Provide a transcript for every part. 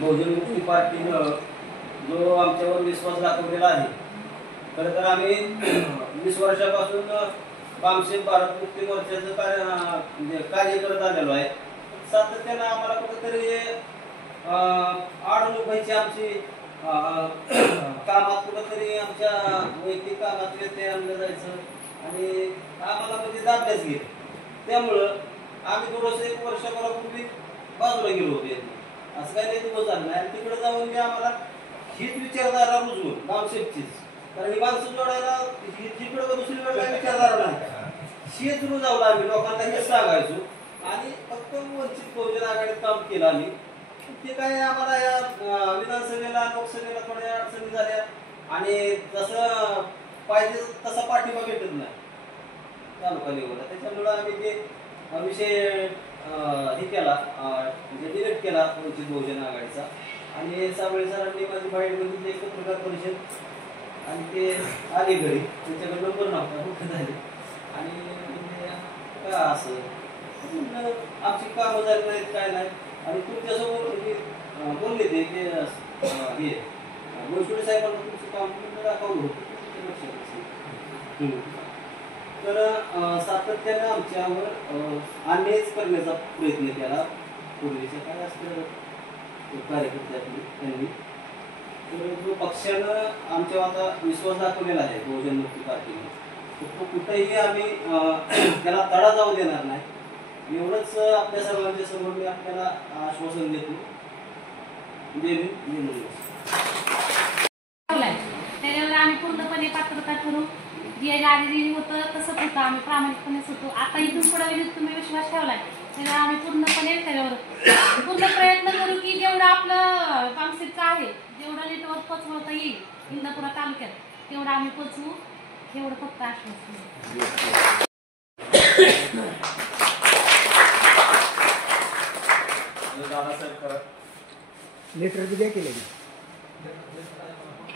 बहुजन मुक्ती पार्टीनं जो आमच्यावर विश्वास दाखवलेला आहे, खरं तर आम्ही 20 वर्षापासून कामशेत भारत मुक्ती मोर्चाचं कार्य करत आलेलो आहे. सातत्यानं आम्हाला कुठंतरी अडवणूक व्हायची आमची कामात, कुठंतरी आमच्या वैयक्तिक कामात व्यत्यय आणलं जायचं आणि आम्हाला म्हणजे दाबल्याच गेले. त्यामुळं आम्ही थोडंसं 1 वर्षभरापूर्वी बाजूला गेलो होतो. असं काही नाही दिवस झालं नाही आणि तिकडे जाऊन मी आम्हाला हीच विचारधारा रुजवून कामशेतचीच, कारण ही माणसं जोडायला जिकडं दुसरी वेळ विचारधारा नाही, हीच रुजवलं आम्ही लोकांना हेच सांगायचो आणि फक्त वंचित बहुजन आघाडीत काम केलं आम्ही. ते काय आम्हाला या विधानसभेला लोकसभेला थोड्या अडचणी झाल्या आणि जसं पाहिजे तसा पाठिंबा भेटत नाही तालुका लेवलला. त्याच्यामुळं आम्ही जे विषय हे केला म्हणजे डिलेट केला वंचित बहुजन आघाडीचा आणि साबळे सरांनी माझी बाईट बघितली एक पत्रकार परिषद आणि ते आले घरी, त्यांच्याकडे नंबर नव्हता कुठे झाले आणि का असं आमची कामं झाली नाहीत काय नाही आणि तुमच्यासमोर बोलले ते की हे गोष्टी साहेबांना तुमचं काम दाखवलं होतं. तर सातत्याने आमच्यावर अन्यायच करण्याचा प्रयत्न केला पूर्वीच्या काय असतं कार्यकर्त्यांनी त्यांनी. तर जो पक्षानं आमच्यावर आता विश्वास दाखवलेला आहे बहुजन मुक्ती पार्टीने, तो कुठेही आम्ही त्याला तडा जाऊ देणार नाही. एवढंच आपल्या सर्वांच्या समोर मी आपल्याला आश्वासन देतो. त्याच्यावर आम्ही पूर्णपणे पात्रता करू. जे आधी होतं तसंच होतं, आम्ही प्रामाणिकपणेच होतो. आता इथून पुढे तुम्ही विश्वास ठेवलाय त्याच्यावर आम्ही पूर्णपणे त्याच्यावर पूर्ण प्रयत्न करू की जेवढं आपलं कामशेतचं आहे जेवढं नेटवर्क पोचवता येईल इंदापूर तालुक्यात तेवढं आम्ही पोचवू, एवढं फक्त आश्वासन. लेटर बी द्या केले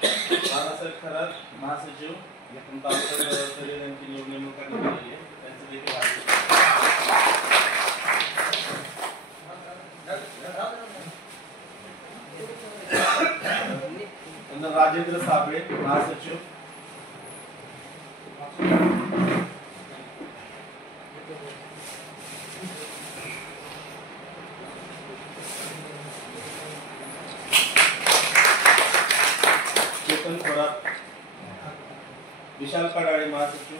दादासाहेब खरात महासचिव यांची नेमणूक करण्यात आली आहे. त्यांचं देखील राजेंद्र साबळे महासचिव, चेतन थोरात, विशाल कडाळे महासचिव,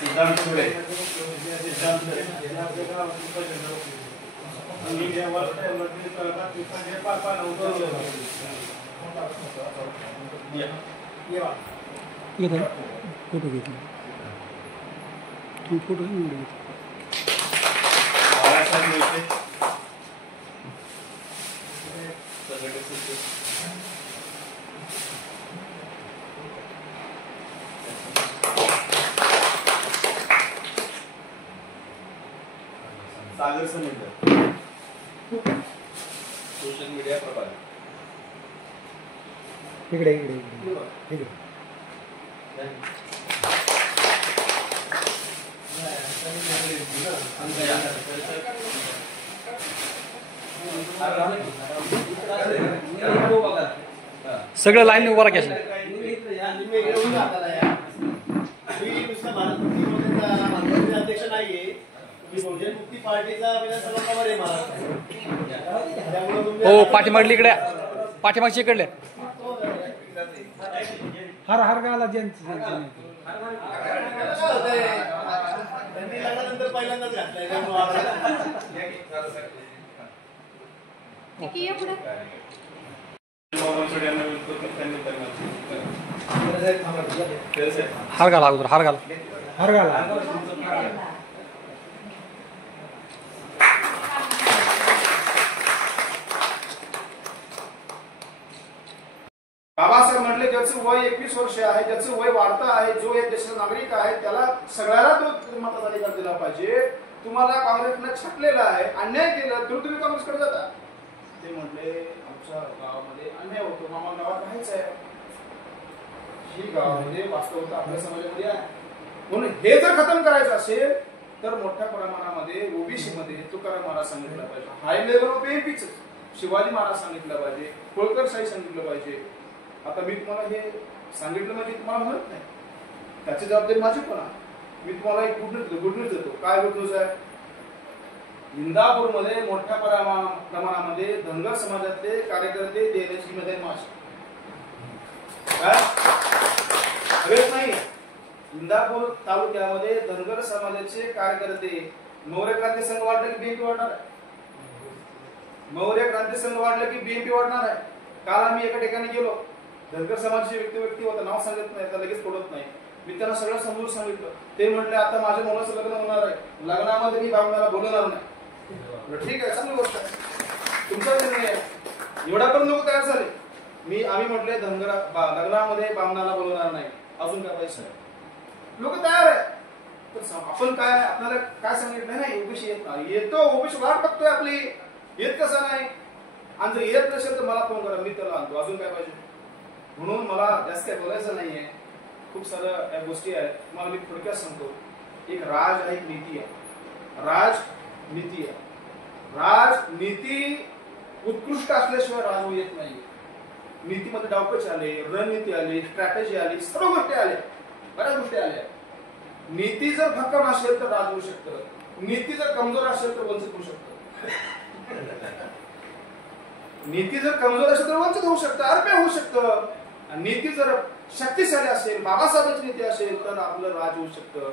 सिद्धांत सुरे, फोटो घेतला तू फोटो सागर समुद्र, सोशल मीडिया प्रभाग इकडे इकडे इकडे इकडे सगळं लाईन उभा राहा. अध्यक्ष नाहीये, बहुजन मुक्ती पार्टीचा विधानसभा प्रभारी आहे महाराष्ट्रात. हो पाठीमागली इकडे, पाठीमागची इकडले हर हर गाला ज्यांचं त्यांनी लग्नानंतर पहिल्यांदाच घातलाय हार घाला अगोदर, हार घाला, हर गाला. बाबासाहेब म्हटले ज्याचं वय 21 वर्ष आहे, ज्याचं वय वाढतं आहे, जो एक देशाचा नागरिक आहे त्याला सगळ्याला तो मताचा अधिकार दिला पाहिजे. तुम्हाला काँग्रेसने छाटलेला आहे, अन्याय केला तर तुम्ही काँग्रेसकडे जाता. ते म्हटले आमच्या गावामध्ये अन्याय होतो, मामा गावात राहायचं आहे. ही गावामध्ये वास्तवता आपल्या समाजामध्ये आहे. म्हणून हे जर खतम करायचं असेल तर मोठ्या प्रमाणामध्ये ओबीसी मध्ये तुकाराम महाराज सांगितलं पाहिजे, हाय लेवल ऑफ बीएनपीच शिवाजी महाराज सांगितलं पाहिजे, होळकर साहेब सांगितलं पाहिजे. आता मी तुम्हाला हे सांगितलं म्हणजे तुम्हाला म्हणत नाही, त्याची जबाबदारी माझी पण आहे. मी तुम्हाला एक गुड न्यूज देतो. काय गुड न्यूज आहे? इंदापूरमध्ये मोठ्या प्रमाणामध्ये धनगर समाजातले कार्यकर्ते देण्याची मध्ये मार्च काय हवेच नाही. इंदापूर तालुक्यामध्ये धनगर समाजाचे कार्यकर्ते मौर्य क्रांती संघ वाढलं की बीएनपी वाढणार आहे. मौर्य क्रांती संघ वाढलं की बीएनपी वाढणार आहे. काल आम्ही एका ठिकाणी गेलो, धनगर समाजाचे व्यक्ती होता, नाव सांगत नाही, आता लगेच पडत नाही. मी त्यांना सगळं समजून सांगितलं. ते म्हटले आता माझ्या मुलाचं लग्न होणार आहे, लग्नामध्ये मी बामणाला बोलवणार नाही. ठीक आहे, चांगली गोष्ट आहे, तुमचा निर्णय आहे. एवढा पण लोक तयार झाले. आम्ही म्हटले धनगर लग्नामध्ये बामणाला बोलवणार नाही, अजून काय पैसा आहे, लोक तयार आहे. तर आपण काय आपल्याला काय सांगितलं नाही, ओबीसी येत नाही, येतो ओबीसी वाट बघतोय आपली, येत कसं नाही. आणि जर येत नसेल तर मला फोन करा, मी त्याला आणतो, अजून काय पाहिजे. म्हणून मला जास्त काय बोलायचं नाहीये, खूप साऱ्या या गोष्टी आहेत. तुम्हाला मी थोडक्यात सांगतो. एक राज आहे, एक नीती आहे. राजनीती आहे. राजनीती उत्कृष्ट असल्याशिवाय राज येत नाही. नीतीमध्ये डावपेच आले, रणनीती आली, स्ट्रॅटेजी आली, सर्व गोष्टी आल्या, बऱ्याच गोष्टी आल्या. नीती जर भक्कम असेल तर राज होऊ शकतं, नीती जर कमजोर असेल तर वंचित होऊ शकतं. नीती जर कमजोर असेल तर वंचित होऊ शकतं, अर्पे होऊ शकतं. नीती जर शक्तिशाली असेल, बाबासाहेबांची नीती असेल तर आपलं राज होऊ शकतं.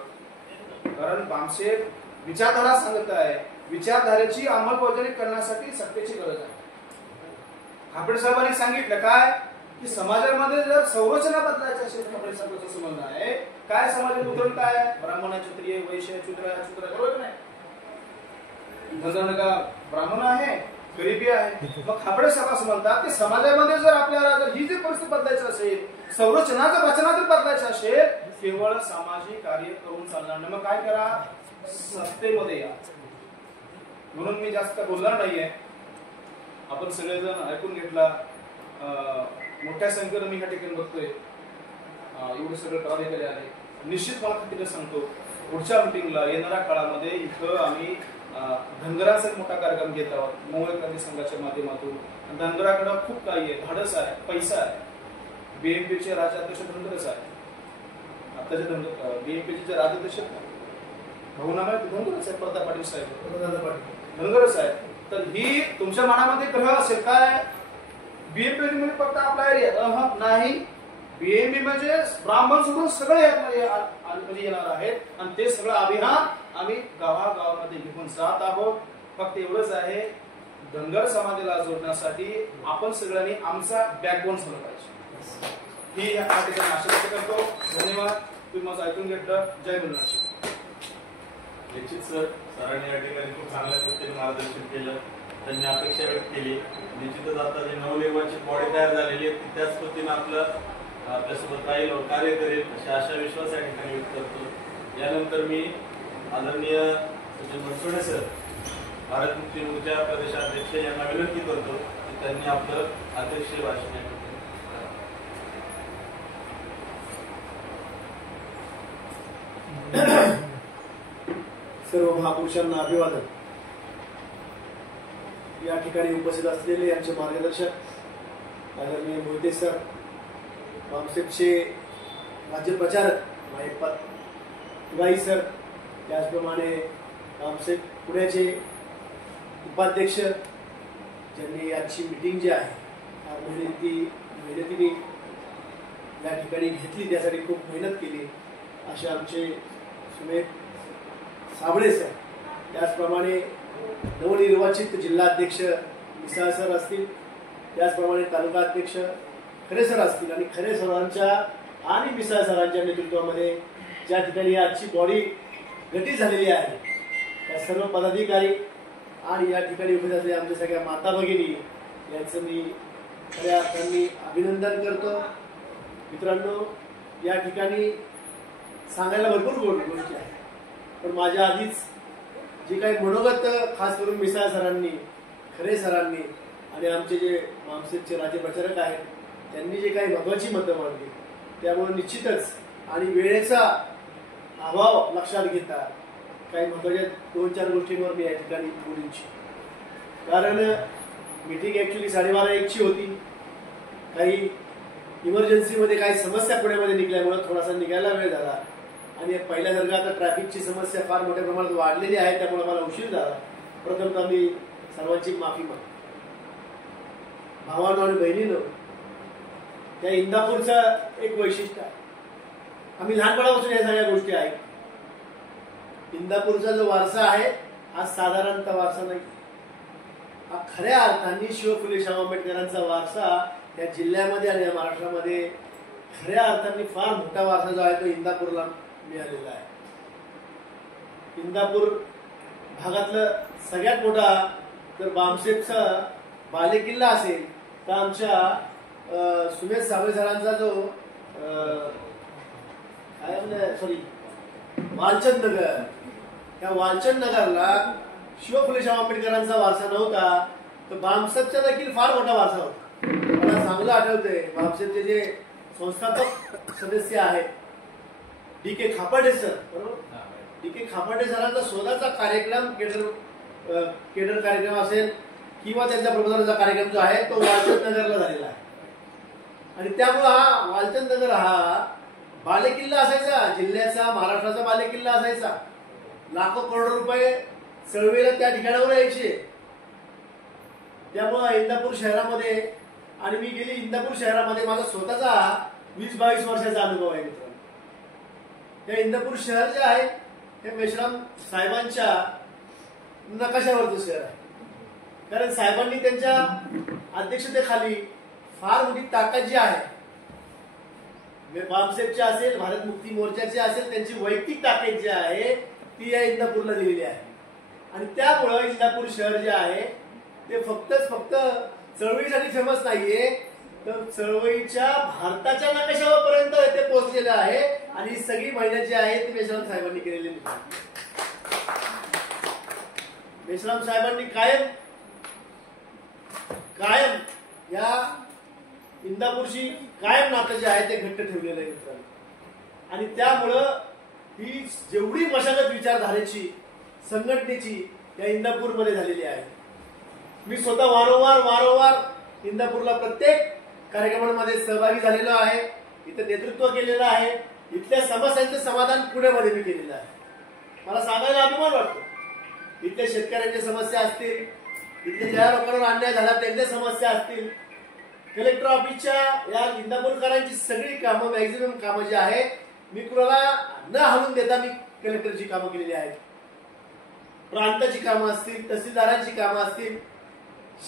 कारण बामशेठ विचारधारा सांगत आहे, विचारधारेची अंमलबजावणी करण्यासाठी सत्तेची गरज आहे. खापडे साहेबांनी सांगितलं काय की समाजामध्ये जर संरचना बदलायची असेल, खापडे साहेबांचं असं म्हणणं आहे. काय समाजात उतरण काय? ब्राह्मण, क्षत्रिय, वैश्य, शूद्र, बरोबर नाही? का ब्राह्मण आहे, गरिबी आहे. मग खापडे साहेब असं म्हणतात की समाजामध्ये जर आपल्याला जर ही जी परिस्थिती बदलायची असेल, संरचनाचं रचना जर बदलायची असेल, केवळ सामाजिक कार्य करून चालणार नाही. मग काय करा? सत्तेमध्ये या. म्हणून मी जास्त बोलणार नाहीये. आपण सगळेजण ऐकून घेतला. मोठ्या संख्येनं मी ह्या ठिकाणी बघतोय एवढे सगळे पदाधिकारी आले. निश्चित मला खात्री सांगतो, पुढच्या मिटिंगला येणाऱ्या काळामध्ये इथं आम्ही धनगरांचा एक मोठा कार्यक्रम घेत आहोत मौर्य क्रांती संघाच्या माध्यमातून. धनगराकडे खूप काही आहे, धाडस आहे, पैसा आहे. बीएमपीचे राज्याध्यक्ष धनगरच आहे. आताचे बीएमपीचे जे राज्याध्यक्ष भाऊनामा धनगरच आहे, प्रताप पाटील साहेब धनगरच आहे. तर ही तुमच्या मनामध्ये ग्रह असेल काय बीएमपी म्हणजे फक्त आपला एरिया नाही. बीएमपी म्हणजे ब्राह्मण सोडून सगळे म्हणजे येणार आहेत. आणि ते सगळं अभियान आम्ही गावागावामध्ये घेऊन जात आहोत. फक्त एवढंच आहे, धनगर समाजाला जोडण्यासाठी आपण सगळ्यांनी आमचा बॅकबोन झाला पाहिजे. ही या ठिकाणी आशा व्यक्त करतो. धन्यवाद. तुम्ही माझं ऐकून घेतलं. जय मुलाशी. निश्चित सर, सरांनी या ठिकाणी खूप चांगल्या पद्धतीने मार्गदर्शन केलं. त्यांनी अपेक्षा व्यक्त केली. निश्चितच आता जी नवनिर्वाचित बॉडी तयार झालेली आहे ती त्याच पद्धतीने आपल्यासोबत राहील, कार्य करेल अशी आशा विश्वास या ठिकाणी व्यक्त करतो. यानंतर मी आदरणीय सचिन मनसोडे सर, भारत मुक्ती मोर्चा प्रदेशाध्यक्ष यांना विनंती करतो की त्यांनी आपलं अध्यक्षीय भाषण सर्व महापुरुषांना अभिवादन. या ठिकाणी उपस्थित असलेले यांचे मार्गदर्शक आदरणीय मोहिते सर, बामसेटचे राज्य प्रचारक मायप्पा तुगाई सर, त्याचप्रमाणे बामसेट पुण्याचे उपाध्यक्ष ज्यांनी आजची मीटिंग जी आहे मेहनतीने या ठिकाणी घेतली, त्यासाठी खूप मेहनत केली, असे आमचे सुमेध साबळे सर, त्याचप्रमाणे नवनिर्वाचित जिल्हाध्यक्ष मिसाळ सर असतील, त्याचप्रमाणे तालुका अध्यक्ष खरे सर असतील. आणि खरे सरांच्या आणि मिसाळ सरांच्या नेतृत्वामध्ये ज्या ठिकाणी आजची बॉडी गठीत झालेली आहे, त्या सर्व पदाधिकारी आणि या ठिकाणी उपस्थित असलेल्या आमच्या सगळ्या माता भगिनी यांचं मी खऱ्या अर्थाने अभिनंदन करतो. मित्रांनो, या ठिकाणी सांगायला भरपूर गोष्टी आहेत, पण माझ्या आधीच जे काही मनोगत खास करून मिसाळ सरांनी, खरे सरांनी आणि आमचे जे मामसेटचे राज्य प्रचारक आहेत त्यांनी जे काही महत्वाची मतं मांडली त्यामुळे निश्चितच आणि वेळेचा अभाव लक्षात घेता काही महत्वाच्या 2-4 गोष्टींवर मी या ठिकाणी बोलू इच्छितो. कारण मीटिंग ऍक्च्युली 12:30 होती. काही इमर्जन्सीमध्ये काही समस्या पुण्यामध्ये निघल्यामुळे थोडासा निघायला वेळ झाला आणि पहिल्यासारखं आता ट्रॅफिकची समस्या फार मोठ्या प्रमाणात वाढलेली आहे, त्यामुळे मला उशीर झाला. प्रथमतः मी सर्वांची माफी मागतो. भावांनो आणि बहिणींनो, त्या इंदापूरचं एक वैशिष्ट्य आहे. आम्ही लहानपणापासून या सगळ्या गोष्टी आहेत. इंदापूरचा जो वारसा आहे हा साधारणतः वारसा नाही. हा खऱ्या अर्थाने शिव फुले शाहू आंबेडकरांचा वारसा या जिल्ह्यामध्ये आणि या महाराष्ट्रामध्ये खऱ्या अर्थाने फार मोठा वारसा जो आहे तो इंदापूरला मिळालेला आहे. इंदापूर भागातलं सगळ्यात मोठा जर बामसेपचा बालेकिल्ला असेल तर आमच्या सुमेध साबळे सरांचा जो काय म्हणजे सॉरी वालचंद नगर, त्या वालचंद नगरला शिव फुले शाहू आंबेडकरांचा वारसा नव्हता, तर बामसेपचा देखील फार मोठा वारसा होता. मला चांगलं आठवतंय बामसेपचे जे संस्थापक सदस्य आहेत D.K. खापर्डे सर, बरोबर, D.K. खापर्डे सरांचा स्वतःचा कार्यक्रम केडर कार्यक्रम असेल किंवा त्यांच्या प्रबोधनाचा कार्यक्रम जो आहे तो वालचंद नगरला झालेला आहे. आणि त्यामुळे हा वालचंद नगर हा बालेकिल्ला असायचा, जिल्ह्याचा महाराष्ट्राचा बालेकिल्ला असायचा. लाखो करोड रुपये चळवळीला त्या ठिकाणावर यायचे. त्यामुळे इंदापूर शहरामध्ये आणि मी गेली इंदापूर शहरामध्ये माझा स्वतःचा 20-22 वर्षाचा अनुभव आहे मित्रांनो. त्या इंदापूर शहर जे आहे हे मेश्राम साहेबांच्या नकाशावरचं शहर आहे. कारण साहेबांनी त्यांच्या अध्यक्षतेखाली फार मोठी ताकद जी आहे, बामसेपची असेल, भारत मुक्ती मोर्चाची असेल, त्यांची वैयक्तिक ताकद जी आहे ती या इंदापूरला दिलेली आहे. आणि त्यामुळं इंदापूर शहर जे आहे ते फक्त चळवळीसाठी फेमस नाहीये, तर चळवळीच्या भारताच्या नकाशावरपर्यंत ते पोहोचलेलं आहे. आणि ही सगळी मेहनत जी आहे ती मेश्राम साहेबांनी केलेली आहे. मेश्राम साहेबांनी कायम या इंदापूरशी कायम नातं जे आहे ते घट्ट ठेवलेलं आहे मित्रांनो. आणि त्यामुळं ही जेवढी मशागत विचारधारेची संघटनेची या इंदापूरमध्ये झालेली आहे. मी स्वतः वारंवार इंदापूरला प्रत्येक कार्यक्रमांमध्ये सहभागी झालेलो आहे, इथं नेतृत्व केलेलं आहे. इथल्या समस्यांचं समाधान पुण्यामध्ये मी केलेलं आहे. मला सांगायला अभिमान वाटतो. इथल्या शेतकऱ्यांच्या समस्या असतील, इथल्या ज्या लोकांवर अन्याय झाला त्यांच्या समस्या असतील, कलेक्टर ऑफिसच्या या इंदापूरकरांची सगळी कामं, मॅक्झिमम कामं जी आहे मी कुणाला न हाणून देता मी कलेक्टरची कामं केलेली आहेत. प्रांताची कामं असतील, तहसीलदारांची कामं असतील.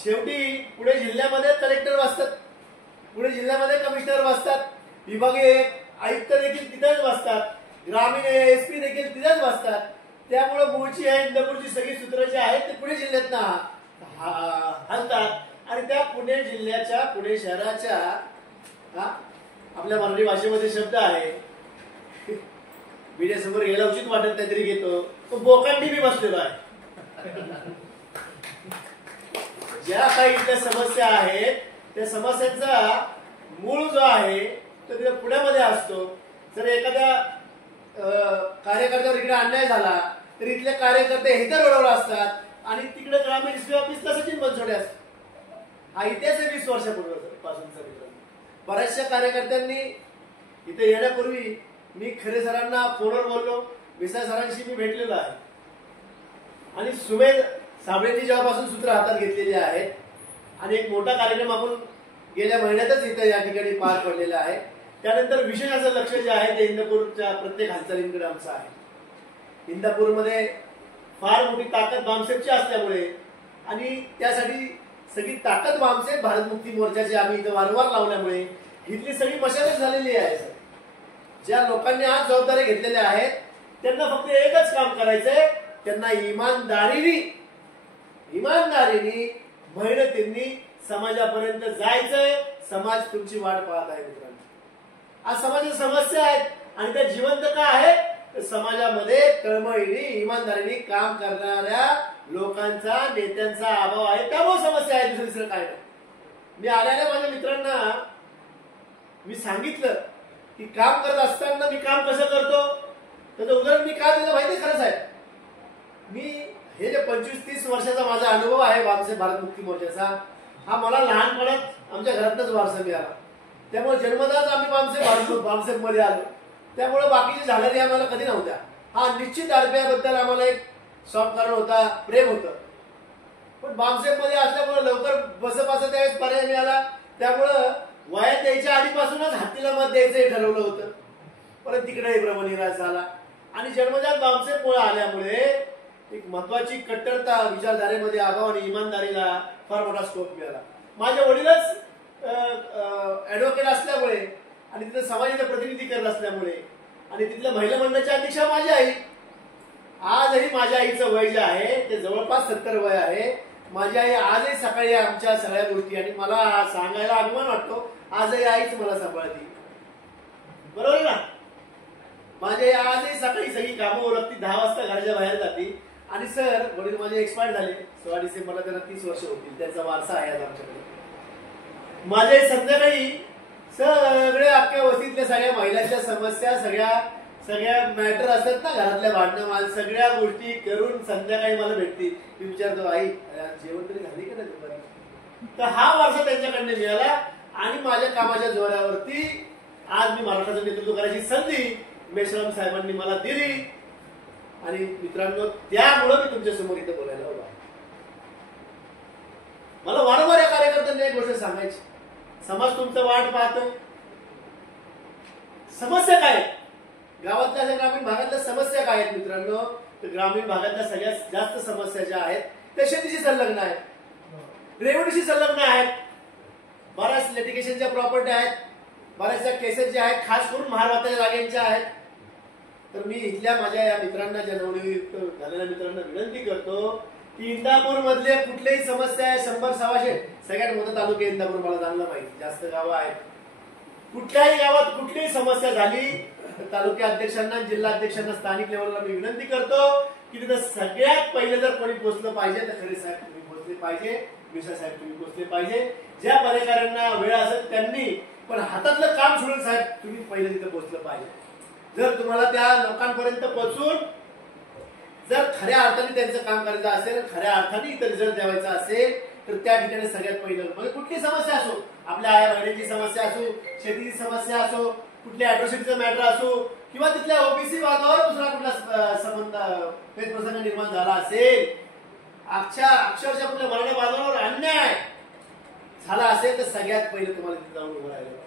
शेवटी पुणे जिल्ह्यामध्ये कलेक्टर बसतात, पुणे जिल्ह्यामध्ये कमिशनर बसतात, विभागीय आयुक्त देखील तिथेच बसतात, ग्रामीण SP देखील तिथेच बसतात. त्यामुळे मूळची आहे इंदापूरची सगळी सूत्र जी आहेत ते पुणे जिल्ह्यात हलतात. आणि त्या पुणे जिल्ह्याच्या, पुणे शहराच्या आपल्या मराठी भाषेमध्ये शब्द आहे, मीडियासमोर गेला उचित वाटत काहीतरी घेतो तो बोकांडी मी बसलेलो आहे. ज्या काही इथल्या समस्या आहेत त्या समस्यांचा मूळ जो आहे तो तिथे पुण्यामध्ये असतो. जर एखाद्या कार्यकर्त्यावर इकडे अन्याय झाला तर इथले कार्यकर्ते हे तर रोडवर असतात आणि तिकडे ग्रामीण SP ऑफिस सचिन बनसोडे असतात. हा इतिहास आहे 20 वर्षापूर्वीपासूनचा. बऱ्याचशा कार्यकर्त्यांनी इथे येण्यापूर्वी मी खरे सरांना फोनवर बोललो, मिसाळ सरांशी मी भेटलेलो आहे. आणि सुमेध साबळेंनी जेव्हापासून सूत्र हातात घेतलेली आहेत आणि एक मोठा कार्यक्रम आपण गेल्या महिन्यातच इथे या ठिकाणी पार पडलेला आहे. त्यानंतर विशेष असं लक्ष जे आहे ते इंदापूरच्या प्रत्येक हालचालींकडे आमचं आहे. इंदापूरमध्ये फार मोठी ताकद बामसेपची असल्यामुळे आणि त्यासाठी सगळी ताकद बामसेप भारत मुक्ती मोर्चाची आम्ही इथं वारंवार लावल्यामुळे इथली सगळी मशागत झालेली आहे. ज्या लोकांनी आज जबाबदारी घेतलेल्या आहेत त्यांना फक्त एकच काम करायचंय, त्यांना इमानदारीने मेहनतींनी समाजापर्यंत जायचंय. समाज तुमची वाट पाहत आहे मित्रांनो. आज समाजाच्या समस्या आहेत आणि त्या जिवंत का आहेत? समाजामध्ये तळमळीने इमानदारीने काम करणाऱ्या लोकांचा, नेत्यांचा अभाव आहे, त्यामुळे समस्या आहे, दुसरं काय नाही. मी आलेल्या माझ्या मित्रांना मी सांगितलं की काम करत असताना मी काम कसं करतो त्याचं उदाहरण मी काय दिलं माहिती खरंच आहे. मी हे जे 25-30 वर्षाचा माझा अनुभव आहे बामसेफ भारत मुक्ती मोर्चाचा, हा मला लहानपणात आमच्या घरातच वारसा मिळाला. त्यामुळे जन्मताच आम्ही बामसेफ मध्ये आलो. त्यामुळे बाकीच्या झालेल्या आम्हाला कधी नव्हत्या. हा निश्चित आरपीआयबद्दल आम्हाला एक सॉफ्ट कारण होता, प्रेम होतं. पण बामसेफ मध्ये असल्यामुळे लवकर बसपाचा त्यावेळेस पर्याय मिळाला. त्यामुळं वयात यायच्या आधीपासूनच हत्तीला मत द्यायचं हे ठरवलं होतं. परत तिकडे ब्रह्मनिराश झाला आणि जन्मजात बामसेफ मुळे आल्यामुळे एक महत्वाची कट्टरता विचारधारेमध्ये आगाव आणि इमानदारीला फार मोठा स्कोप मिळाला. माझे वडीलच ऍडव्होकेट असल्यामुळे आणि तिथं समाजाचं प्रतिनिधी करत असल्यामुळे आणि तिथल्या महिला मंडळाच्या अध्यक्षा माझी आई. आजही माझ्या आईचं वय जे आहे ते जवळपास 70 वय आहे. माझी आई आजही सकाळी आमच्या सगळ्या गोष्टी आणि मला सांगायला अभिमान वाटतो आजही आईच मला सांभाळते. बरोबर ना. माझे आजही सकाळी सगळी कामं ओळखती, 10 वाजता घराच्या बाहेर जाते. आणि सर वडील माझे एक्सपायर झाले 16 डिसेंबरला, त्यांना 30 वर्ष होतील. त्यांचा वारसा आहे आज आमच्याकडे. माझे संध्याकाळी सगळे अख्ख्या वस्तीतल्या सगळ्या महिलांच्या समस्या, सगळ्या मॅटर असतात ना घरातल्या भांडणं, मला सगळ्या गोष्टी करून संध्याकाळी मला भेटते. मी विचारतो आई जेवण तरी झाली का नाही दुपारी. तर हा वारसा त्यांच्याकडनं मिळाला आणि माझ्या कामाच्या जोरावरती आज मी महाराष्ट्राचं नेतृत्व करायची संधी मेश्राम साहेबांनी मला दिली. आणि मित्रांनो त्यामुळं मी तुमच्या समोर इथं बोलायला उभा. मला वारंवार या कार्यकर्त्यांना एक गोष्ट सांगायची, समाज तुमचं वाट पाहतो. समस्या काय गावातल्या ग्रामीण भागातल्या समस्या काय आहेत मित्रांनो. तर ग्रामीण भागातल्या सगळ्यात जास्त समस्या ज्या आहेत त्या शेतीशी संलग्न आहेत, रेव्हेन्यूशी संलग्न आहेत. बऱ्याच लिटिगेशनच्या प्रॉपर्टी आहेत, बऱ्याचशा केसेस ज्या आहेत खास करून महाराष्ट्राच्या जागेच्या आहेत. तर मी इथल्या माझ्या या मित्रांना, ज्या नवनियुक्त झालेल्या मित्रांना विनंती करतो की इंदापूर मधले कुठलीही समस्या आहे 100-125 सगळ्यात मोठा तालुका इंदापूर मला चांगलं माहिती, जास्त गावं आहेत. कुठल्याही गावात कुठलीही समस्या झाली तर तालुका अध्यक्षांना, जिल्हा अध्यक्षांना, स्थानिक लेवलला मी विनंती करतो की तिथं सगळ्यात पहिले जर कोणी पोहोचलं पाहिजे तर खरे साहेब तुम्ही पोहोचले पाहिजे, मिश्रा साहेब तुम्ही पोहोचले पाहिजे. ज्या पदाधिकाऱ्यांना वेळ असेल त्यांनी, पण हातातलं काम सोडून साहेब तुम्ही पहिले तिथं पोहोचलं पाहिजे. जर तुम्हाला त्या लोकांपर्यंत पोहोचून जर खऱ्या अर्थाने त्यांचं काम करायचं असेल, खऱ्या अर्थाने इथं रिझल्ट द्यावायचा असेल तर त्या ठिकाणी सगळ्यात पहिलं म्हणजे कुठली समस्या असो, आपल्या आया बहिणीची समस्या असो, शेतीची समस्या असो, कुठल्या अॅट्रॉसिटीचा मॅटर असो किंवा तिथल्या ओबीसी वादावर दुसरा कुठला संबंध प्रसंग निर्माण झाला असेल, अक्षरशः कुठल्या मराठा बांधवांवर अन्याय झाला असेल तर सगळ्यात पहिले तुम्हाला तिथे जाऊन उभं राहायला पाहिजे.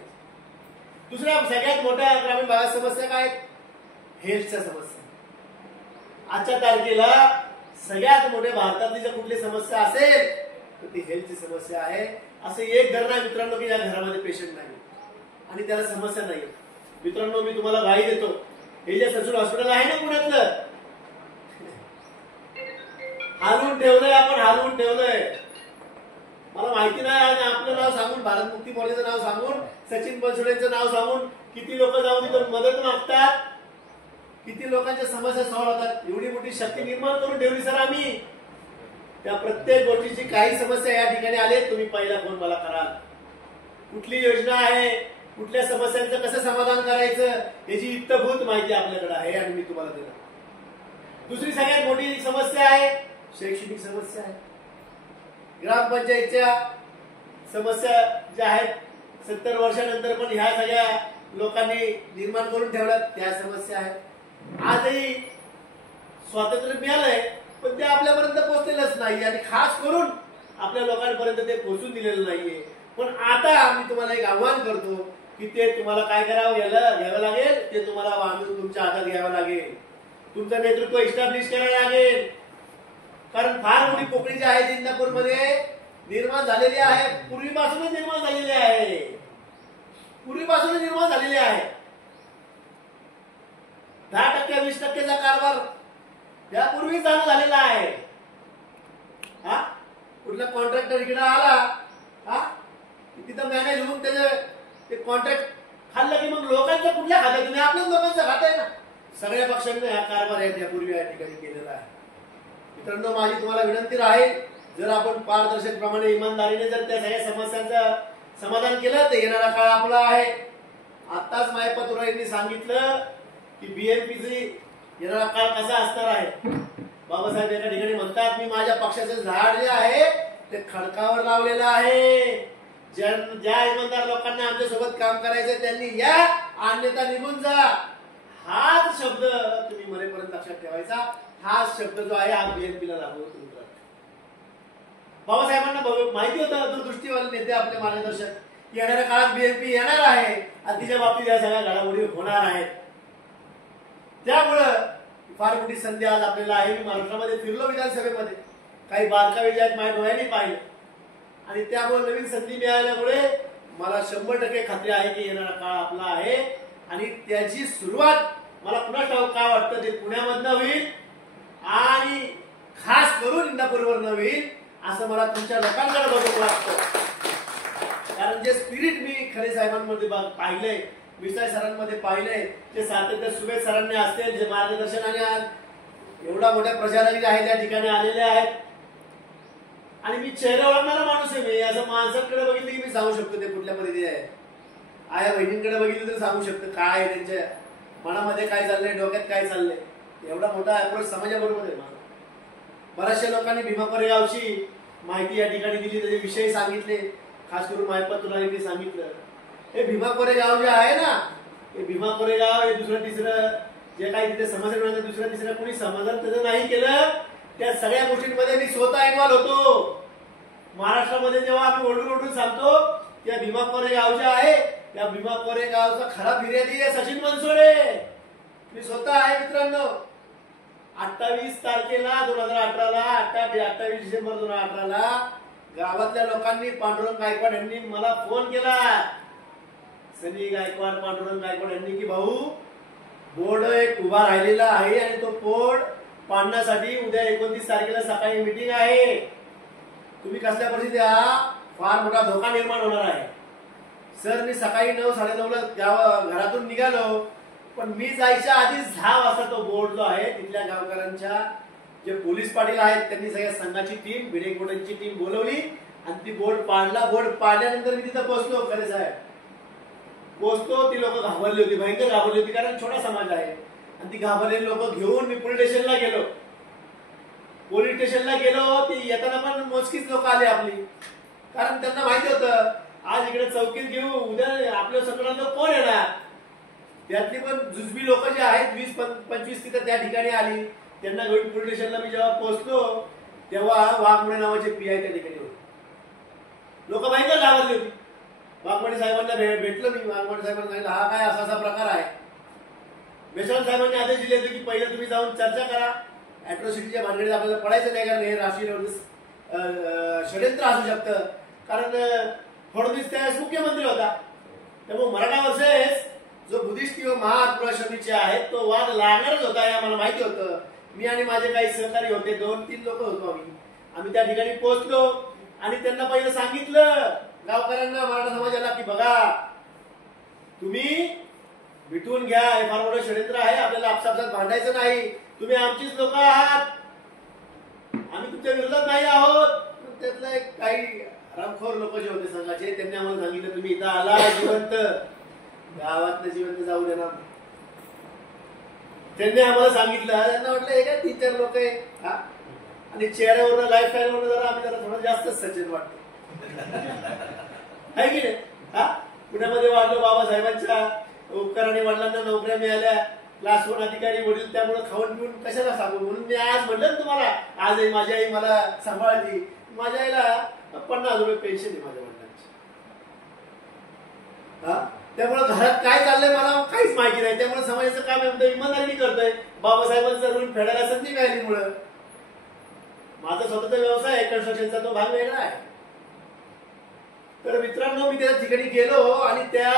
दुसऱ्या सगळ्यात मोठ्या ग्रामीण भागात समस्या काय, हेल्थच्या समस्या. आजच्या तारखेला सगळ्यात मोठ्या भारतातली जर कुठली समस्या असेल तर ती हेल्थची समस्या आहे. असं एक घर नाही मित्रांनो की या घरामध्ये पेशंट नाही आणि त्याला समस्या नाही. मित्रांनो मी तुम्हाला ग्वाही देतो, हे जे ससून हॉस्पिटल आहे ना पुण्यातलं, हलवून ठेवलंय आपण, हलवून ठेवलंय. मला माहिती नाही आज आपलं नाव सांगून, भारत मुक्ती मोर्चाचं नाव सांगून, सचिन बनसोडेंचं नाव सांगून किती लोक जाऊन तिथं मदत मागतात, किती लोकांच्या समस्या सॉल्व्ह होतात. एवढी मोठी शक्ती निर्माण करून ठेवली सर आम्ही. त्या प्रत्येक गोष्टीची काही समस्या या ठिकाणी आले तुम्ही पहिला फोन मला कराल. कुठली योजना आहे, कुठल्या समस्यांचं कसं समाधान करायचं याची इत्तभूत माहिती आपल्याकडे आहे आणि मी तुम्हाला देणार. दुसरी सगळ्यात मोठी समस्या आहे शैक्षणिक समस्या आहे. ग्रामपंचायतच्या समस्या ज्या आहेत 70 वर्षानंतर पण ह्या सगळ्या लोकांनी निर्माण करून ठेवल्या त्या समस्या आहेत. आजही स्वातंत्र्य मिळालंय पण ते आपल्यापर्यंत पोहोचलेलंच नाही आणि खास करून आपल्या लोकांपर्यंत ते पोहोचून दिलेलं नाहीये. पण आता मी तुम्हाला एक आव्हान करतो की ते तुम्हाला काय करावं घ्यावं लागेल, ते तुम्हाला बांधून तुमच्या हातात घ्यावं लागेल. तुमचं नेतृत्व इस्टॅब्लिश करायला लागेल. कारण फार मोठी पोकळी जी आहे इंदापूरमध्ये निर्माण झालेली आहे, पूर्वीपासूनच निर्माण झालेली आहे, पूर्वीपासूनच निर्माण झालेली आहे. 10% 20%चा कारभार यापूर्वी चालू झालेला आहे. हा कुठला कॉन्ट्रॅक्टर इकडे आला हा तिथं मॅनेज होऊन ते कॉन्ट्रॅक्ट खाल्लं की मग लोकांच्या कुठल्या खात्यात नाही, आपल्याच लोकांचं खात आहे ना. सगळ्या पक्षांनी हा कारभार यापूर्वी या ठिकाणी केलेला आहे. मित्रांनो माझी तुम्हाला विनंती राहील, जर आपण पारदर्शकप्रमाणे इमानदारीने जर त्या सगळ्या समस्यांचं समाधान केलं तर येणारा काळ आपला आहे. आताच मायपत यांनी सांगितलं की बीएनपीची येणारा काळ कसा असणार आहे. बाबासाहेब एका ठिकाणी म्हणतात, मी माझ्या पक्षाचं झाड जे आहे ते खडकावर लावलेलं आहे. ज्या इमानदार लोकांना आमच्या सोबत काम करायचं त्यांनी या, अन्यथा निघून जा. हाच शब्द तुम्ही मरेपर्यंत लक्षात ठेवायचा. हाच शब्द जो आहे हा बीएनपीला लागू होतो. बाबासाहेबांना माहिती होतं, दूरदृष्टीवाले नेते आपले मार्गदर्शक, येणाऱ्या काळात बीएनपी येणार आहे आणि तिच्या बाबतीत या सगळ्या घडामोडी होणार आहेत. त्यामुळं फार मोठी संधी आज आपल्याला आहे. मी महाराष्ट्रामध्ये फिरलो, विधानसभेमध्ये काही बारकावे जे आहेत माझ्या डोळ्यांनी पाहिले आणि त्यामुळे नवीन संधी मिळाल्यामुळे मला 100% खात्री आहे की येणारा काळ आपला आहे आणि त्याची सुरुवात मला पुन्हा ठाऊक काय वाटतं ते पुण्यामधनं होईल आणि खास करून इंदापूरवरनं होईल असं मला तुमच्या लोकांकडे बघून वाटतं. कारण जे स्पिरिट मी खरे साहेबांमध्ये पाहिलंय, मिसाई सरांमध्ये पाहिलंय, जे सातत्य सुबेद सरांनी असतील, जे मार्गदर्शनाने आज एवढा मोठ्या प्रचाराने आहे त्या ठिकाणी आलेले आहेत. आणि मी चेहरा ओळखणारा माणूस आहे. मी असं माणसांकडे बघितलं की मी सांगू शकतो ते कुठल्या पद्धतीने आहे. आया बहिणींकडे बघितलं तर सांगू शकतो काय त्यांच्या मनामध्ये काय चाललंय, डोक्यात काय चाललंय. एवढा मोठा अप्रोच समाजाबरोबर आहे माझा. बऱ्याचशा लोकांनी भीमा कोरेगावची माहिती या ठिकाणी दिली, त्याचे विषय सांगितले, खास करून मायपत तुलांनी सांगितलं. हे भीमा कोरेगाव जे आहे ना, हे भीमा कोरेगाव हे दुसरं तिसरं जे काही तिथे समस्या मिळालं दुसरं तिसरं कोणी समाधान त्याचं नाही केलं. त्या सगळ्या गोष्टींमध्ये मी स्वतः इन्व्हॉल्व होतो. महाराष्ट्रामध्ये जेव्हा आम्ही ओरडून ओरडून सांगतो त्या भीमा कोरेगाव जे आहे त्या भीमा कोरेगावचा खरा फिर्यादी आहे सचिन बनसोडे. मी स्वतः आहे मित्रांनो. 28 तारखेला 2018ला 28 डिसेंबर 2018ला गावातल्या लोकांनी पांडुरंग गायकवाड यांनी मला फोन केला. सनी गायकवाड, पांडुरंग गायकवाड यांनी की भाऊ बोर्ड एक उभा राहिलेला आहे आणि तो बोर्ड पाडण्यासाठी उद्या 29 तारखेला सकाळी मीटिंग आहे. तुम्ही कसल्या परिस्थितीत फार मोठा धोका निर्माण होणार आहे. सर मी सकाळी 9-9:30ला घरातून निघालो, पण मी जायच्या आधी 10 वाजता तो बोर्ड जो आहे तिथल्या गावकऱ्यांच्या जे पोलीस पाटील आहेत त्यांनी सगळ्या संघाची टीम, भिडेकोटांची टीम बोलवली आणि ती बोर्ड पाडला. बोर्ड पाडल्यानंतर मी तिथं पोहोचलो. खरे साहेब पोहोचतो, ती लोक घाबरली होती, भयंकर घाबरली होती, कारण छोटा समाज आहे आणि ती घाबरलेली लोक घेऊन मी पोलीस स्टेशनला गेलो. पोलीस स्टेशनला गेलो, ती येताना पण मोजकीच लोक आले आपली, कारण त्यांना माहिती होतं आज इकडे चौकीत घेऊ, उद्या आपल्या सगळ्यांना कोण येणार. त्यातली पण जुजबी लोक जे आहेत 20-25 तिथं त्या ठिकाणी आली. त्यांना घेऊन पोलीस स्टेशनला मी जेव्हा पोहोचलो तेव्हा वाघमोडे नावाचे पीआय त्या ठिकाणी होते. लोक भयंकर घाबरली होती. वाघमोडे साहेबांना भेटलो मी. वाघमोडे साहेबांना सांगितलं हा काय असा असा प्रकार आहे. बेसाल साहेबांनी आदेश दिले होते की पहिले तुम्ही जाऊन चर्चा करा. अॅट्रॉसिटीच्या भानगडीत आपल्याला पडायचं नाही, कारण हे राष्ट्रीय षडयंत्र असू शकतं. कारण फडणवीस त्यावेळेस मुख्यमंत्री होता. त्यामुळे मराठा वर्सेस जो बुद्धिस्ट किंवा महापुराश्रमीचे आहेत तो वाद लागणारच होता हे आम्हाला माहिती होतं. मी आणि माझे काही सहकारी होते, 2-3 लोक होतो आम्ही त्या ठिकाणी पोहोचलो आणि त्यांना पहिलं सांगितलं गावकऱ्यांना, मराठा समाजाला की बघा तुम्ही मिटून घ्या, हे फार मोठं षडयंत्र आहे, आपल्याला आपसापसात भांडायचं नाही, तुम्ही आमचीच लोक आहात, आम्ही तुमच्या विरोधात नाही आहोत. त्यातलं एक काही रामखोर लोक जे होते संघाचे त्यांनी आम्हाला सांगितलं तुम्ही इथं आला जिवंत, गावात जिवंत जाऊ देणार. त्यांनी आम्हाला सांगितलं, त्यांना वाटलं हे काय 3-4 लोक आहे आणि चेहऱ्यावरनं लाईफस्टाईलवरनं जरा आम्ही जरा थोडं जास्तच सज्जन वाटतो आहे की नाही. पुण्यामध्ये वाढलो, बाबासाहेबांच्या उपकाराने वडिलांना नोकऱ्या मिळाल्या, क्लास 1 अधिकारी वडील, त्यामुळे खाऊन पिऊन कशाला सांगू. म्हणून मी आज म्हटलं तुम्हाला, आज माझी आई मला सांभाळली. माझ्या आईला 50,000 रुपये पेन्शन आहे माझ्या वडिलांची. त्यामुळे घरात काय चाललंय मला काहीच माहिती नाही. त्यामुळे समाजाचं काम इमानदारीने करतोय. बाबासाहेबांचा ऋण फेडायला संधी मिळाली. मुळे माझा स्वतःचा व्यवसाय आहे कन्स्ट्रक्शनचा, तो भाग वेगळा आहे. तर मित्रांनो मी त्या ठिकाणी गेलो आणि त्या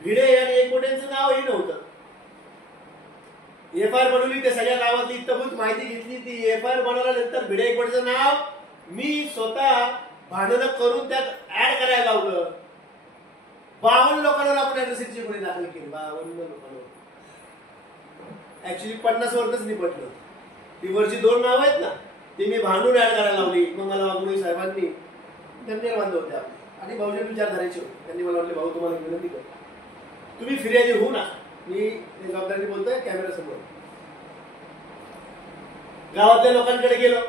भिडे आणि एकवट्यांचं नावही नव्हतं. एफआयआर बनवली, त्या सगळ्या गावातली इतभूत माहिती घेतली. ती एफआयआर बनवल्यानंतर भिडे एकवट्याचं नाव मी स्वतः भांडण करून त्यात ऍड करायला लावलं. 52 लोकांवर आपण अॅट्रॉसिटीची गुन्हे दाखल केले. 52 लोकांवर. ऍक्च्युली 50 वरच निपटलं. ती वरची 2 नाव आहेत ना ती मी भांडून ऍड करायला लावली. मग मला वाघमोडे साहेबांनी धन्यवाद होते आपले आणि बहुजन विचारधारेचे होते. त्यांनी मला म्हटले भाऊ तुम्हाला विनंती करतो तुम्ही फिर्यादी होऊ ना. मी जबाबदारी बोलतोय कॅमेऱ्यासमोर. गावातल्या लोकांकडे गेलो.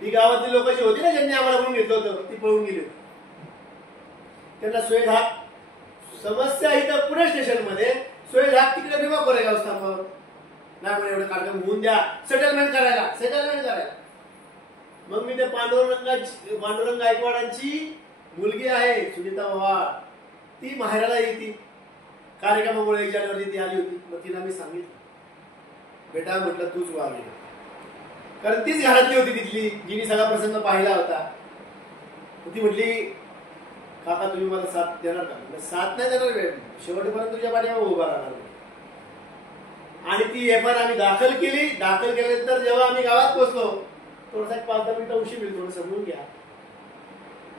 ही गावातली लोक जी होती ना ज्यांनी आम्हाला म्हणून घेतलं होतं ती पळून गेली होती. त्यांना सुएझाक समस्या इथं पुणे स्टेशन मध्ये सुएझाक तिकडे भीमा कोरेगाव स्थापन नाही म्हणजे एवढं कार्यक्रम होऊन द्या सेटलमेंट करायला. मग मी ते पांडुरंग गायकवाडांची मुलगी आहे सुनीता पवार ती माहेराला येते कार्यक्रमामुळे 1 जानेवारी ती आली होती. मग तिला मी सांगितलं बेटा म्हटलं तूच वागली कारण तीच घरातली होती तिथली जिने सगळा प्रसंग पाहिला होता. ती म्हटली काका तुम्ही मला साथ देणार का. साथ नाही देणार शेवटपर्यंत तुझ्या पाठीमागे उभा राहणार. आणि ती एफआयआर आम्ही दाखल केल्यानंतर जेव्हा आम्ही गावात पोहोचलो थोडासा 5-10 मिनिटं उशीर मिळतो थोडं समजून घ्या.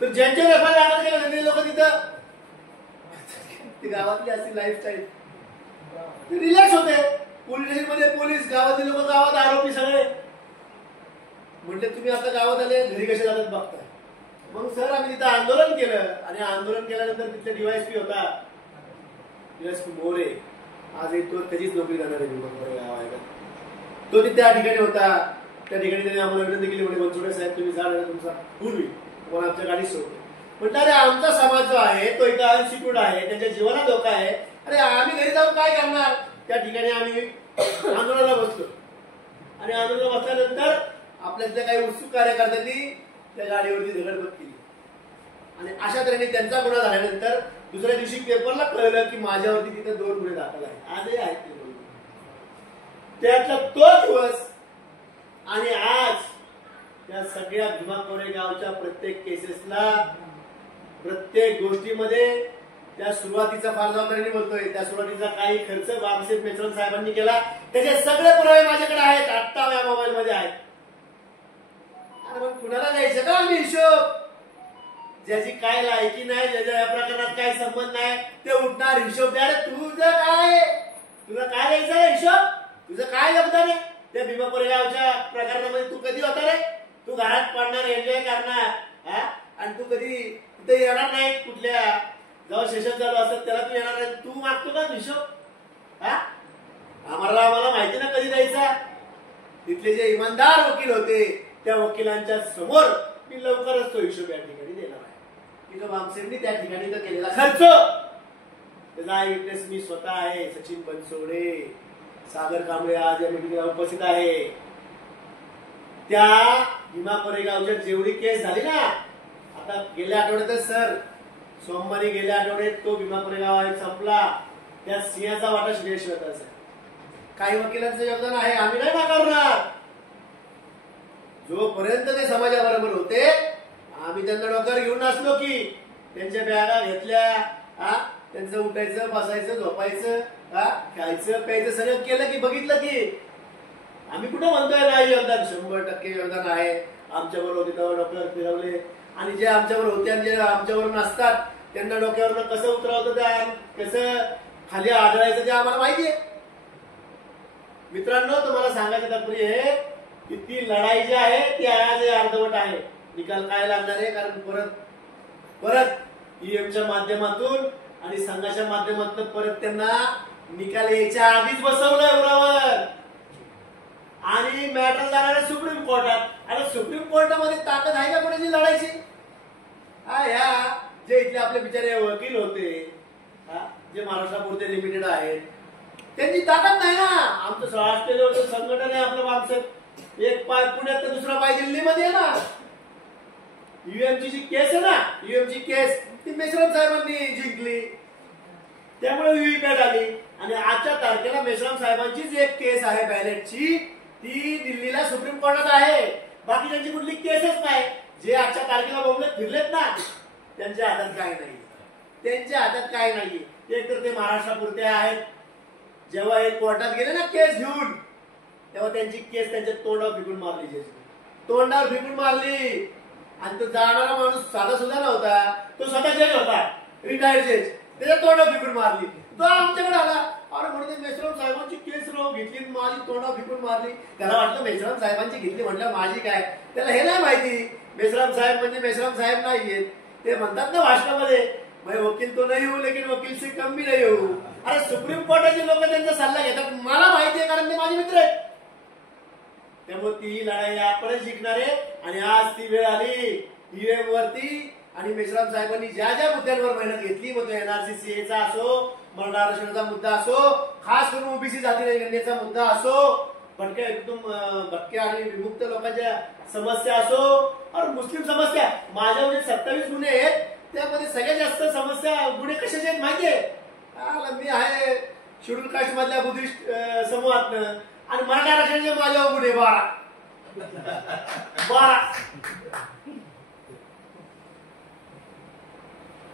तर ज्यांच्यावर एफआयआर दाखल केला ते लोक तिथं ती गावातली अशी लाईफस्टाईल रिलॅक्स होते. पोलीस स्टेशन मध्ये पोलीस गावातले लोक गावात आरोपी सगळे म्हटले तुम्ही आता गावात आले घरी कसे जातात बघताय. मग सर आम्ही तिथं आंदोलन केलं आणि आंदोलन केल्यानंतर तिथले डीवायएसपी होता डीवायएसपी मोरे आज एक तो त्याचीच नोकरी जाणार आहे. तो त्या ठिकाणी होता. त्या ठिकाणी त्यांनी आम्हाला विनंती केली म्हणजे बनसोडे साहेब तुम्ही जा तुमचा पूर्वी तुम्हाला आमच्या गाडी सोडतो. म्हटलं अरे आमचा समाज जो आहे तो इथं अनसिक्युर्ड आहे त्यांच्या जीवाला धोका आहे. अरे आम्ही घरी जाऊन काय करणार. त्या ठिकाणी आम्ही आंदोलनाला बसलो आणि आंदोलनाला बसल्यानंतर आपल्यातल्या काही उत्सुक कार्यकर्त्यांनी त्या गाडीवरती धडकत केली आणि अशा तऱ्हेने त्यांचा गुन्हा झाल्यानंतर दुसऱ्या दिवशी पेपरला कळलं की माझ्यावरती तिथे 2 गुन्हे दाखल आहेत. आजही आहेत ते 2 गुन्हे. त्यातला तो दिवस आणि आज त्या सगळ्या भीमा कोरेगावच्या प्रत्येक केसेसला प्रत्येक गोष्टीमध्ये त्या सुरुवातीचा फार जबाबदारीने बोलतोय. त्या सुरुवातीचा काही खर्च बामसेफ मेश्राम साहेबांनी केला त्याचे सगळे पुरावे माझ्याकडे आहेत. आत्ता माझ्या मोबाईल मध्ये आहेत. आणि मग कुणाला द्यायचं का आम्ही हिशोब. ज्याची काय लायकी नाही ज्याच्या या प्रकरणात काय संबंध नाही ते उठणार हिशोब द्या. तुझं काय द्यायचं हिशोब. तुझं काय योगदान आहे त्या भीमा कोरेगावच्या प्रकरणामध्ये. तू कधी होता रे. तू घरात पडणार एन्जॉय करणार आणि तू कधी तिथे येणार नाही. कुठल्या जेव्हा सेशन चालू असत त्याला तू येणार नाही. तू मागतो का हिशोब. आम्हाला माहिती ना कधी द्यायचा. तिथले जे इमानदार वकील होते त्या वकिलांच्या समोर मी लवकरच तो हिशोब या ठिकाणी देणार आहे. तिथं बामसेफनी त्या ठिकाणी केलेला खर्च त्याचा आय विटनेस मी स्वतः आहे. सचिन बनसोडे सागर कांबळे आज या मीटिंगला उपस्थित आहे. त्या भीमा कोरेगावच्या जेवढी केस झाली ना आता गेल्या आठवड्यातच सर सोमवारी गेल्या आठवड्यात तो भीमा कोरेगाव आहे संपला. त्या सिंहाचा वाटा श्रेयश्वताचा काही वकिलांचं योगदान आहे आम्ही नाही नाकारणार. जोपर्यंत ते समाजाबरोबर होते आम्ही त्यांना डोक्यावर घेऊन असलो की त्यांच्या बॅगा घेतल्या त्यांचं उठायचं बसायचं झोपायचं खायचं प्यायचं सगळं केलं की बघितलं की आम्ही कुठं म्हणतोय नाही योगदान 100% योगदान आहे. आमच्याबरोबर होते तेव्हा डोक्यावर फिरवले आणि जे आमच्याबरोबर होते आणि जे आमच्याबरोबर नसतात त्यांना डोक्यावर कसं उतरवतं त्या कसं खाली आढळायचं ते आम्हाला माहिती आहे. मित्रांनो तुम्हाला सांगायचं तात्पर्य हे की ती लढाई जी आहे ती आज अर्धवट आहे. निकाल काय लागणार आहे कारण परत ईएमच्या माध्यमातून आणि संघाच्या माध्यमातून परत त्यांना निकाल यायच्या आधीच बसवलं उरावर आणि मॅटर जाणार आहे सुप्रीम कोर्टात. आता सुप्रीम कोर्टामध्ये ताकद आहे का कोणाची लढायची. ह्या जे इथले आपले बिचारे वकील होते जे महाराष्ट्रापुरते लिमिटेड आहेत त्यांची ताकद नाही ना. आमचं राष्ट्रीय लेवलचं संघटन आहे आपलं बामसेफ. एक पाय पुण्यात तर दुसरा पाय दिल्लीमध्ये आहे ना. यूएमची जी केस आहे ना यूएमची केस ती मेश्राम साहेबांनी जिंकली त्यामुळे व्हीव्हीपॅट आली आणि आजच्या तारखेला मेश्राम साहेबांचीच एक केस आहे बॅलेटची ती दिल्लीला सुप्रीम कोर्टात आहे. बाकी त्यांची कुठली केसच नाही. जे आजच्या तारखेला बोंबलत फिरलेत ना त्यांच्या हातात काय नाही. त्यांच्या हातात काय नाही. एक तर ते महाराष्ट्रापुरते आहेत. जेव्हा एक कोर्टात गेले ना केस घेऊन तेव्हा त्यांची केस त्यांच्या तोंडावर फेकून मारली. तोंडावर फेकून मारली आणि तो जाणारा माणूस साधा सुद्धा नव्हता. तो स्वतः जज होता रिटायर्ड जज. त्याच्या तोंडावर फेकून मारली. तो आमच्याकडे आला अरे म्हणते मेश्राम साहेबांची केस घेतली माझी तोंडावर फेकून मारली. त्याला वाटलं मेश्राम साहेबांची घेतली म्हटलं माझी काय. त्याला हे नाही माहिती मेश्राम साहेब म्हणजे मेश्राम साहेब नाहीयेत. ते म्हणतात ना भाषणामध्ये मैं वकील तो नहीं हूं लेकिन वकील से कम भी नहीं हूं. अरे सुप्रीम कोर्टाचे लोक त्यांचा सल्ला घेतात, मला माहिती आहे कारण ते माझे मित्र आहेत. त्यामुळे ती लढाई आपण जिंकणार आहे. आणि आज ती वेळ आली ईव्हीएम वरती. आणि मेश्राम साहेबांनी ज्या ज्या मुद्द्यांवर मेहनत घेतली, मग तो NRC-CA असो, मराठा आरक्षणाचा मुद्दा असो, खास करून ओबीसी जाती गणनेचा मुद्दा असो, भटक्या आणि विमुक्त लोकांच्या समस्या असो, और मुस्लिम समस्या. माझ्यामध्ये 27 गुन्हे आहेत, त्यामध्ये सगळ्यात जास्त समस्या गुन्हे कशाचे आहेत माहितीये? मी आहे शेड्यूल कास्ट मधल्या बुद्धिस्ट समूहातनं, आणि मराठा आरक्षणाचे माझ्यावर गुन्हे 12.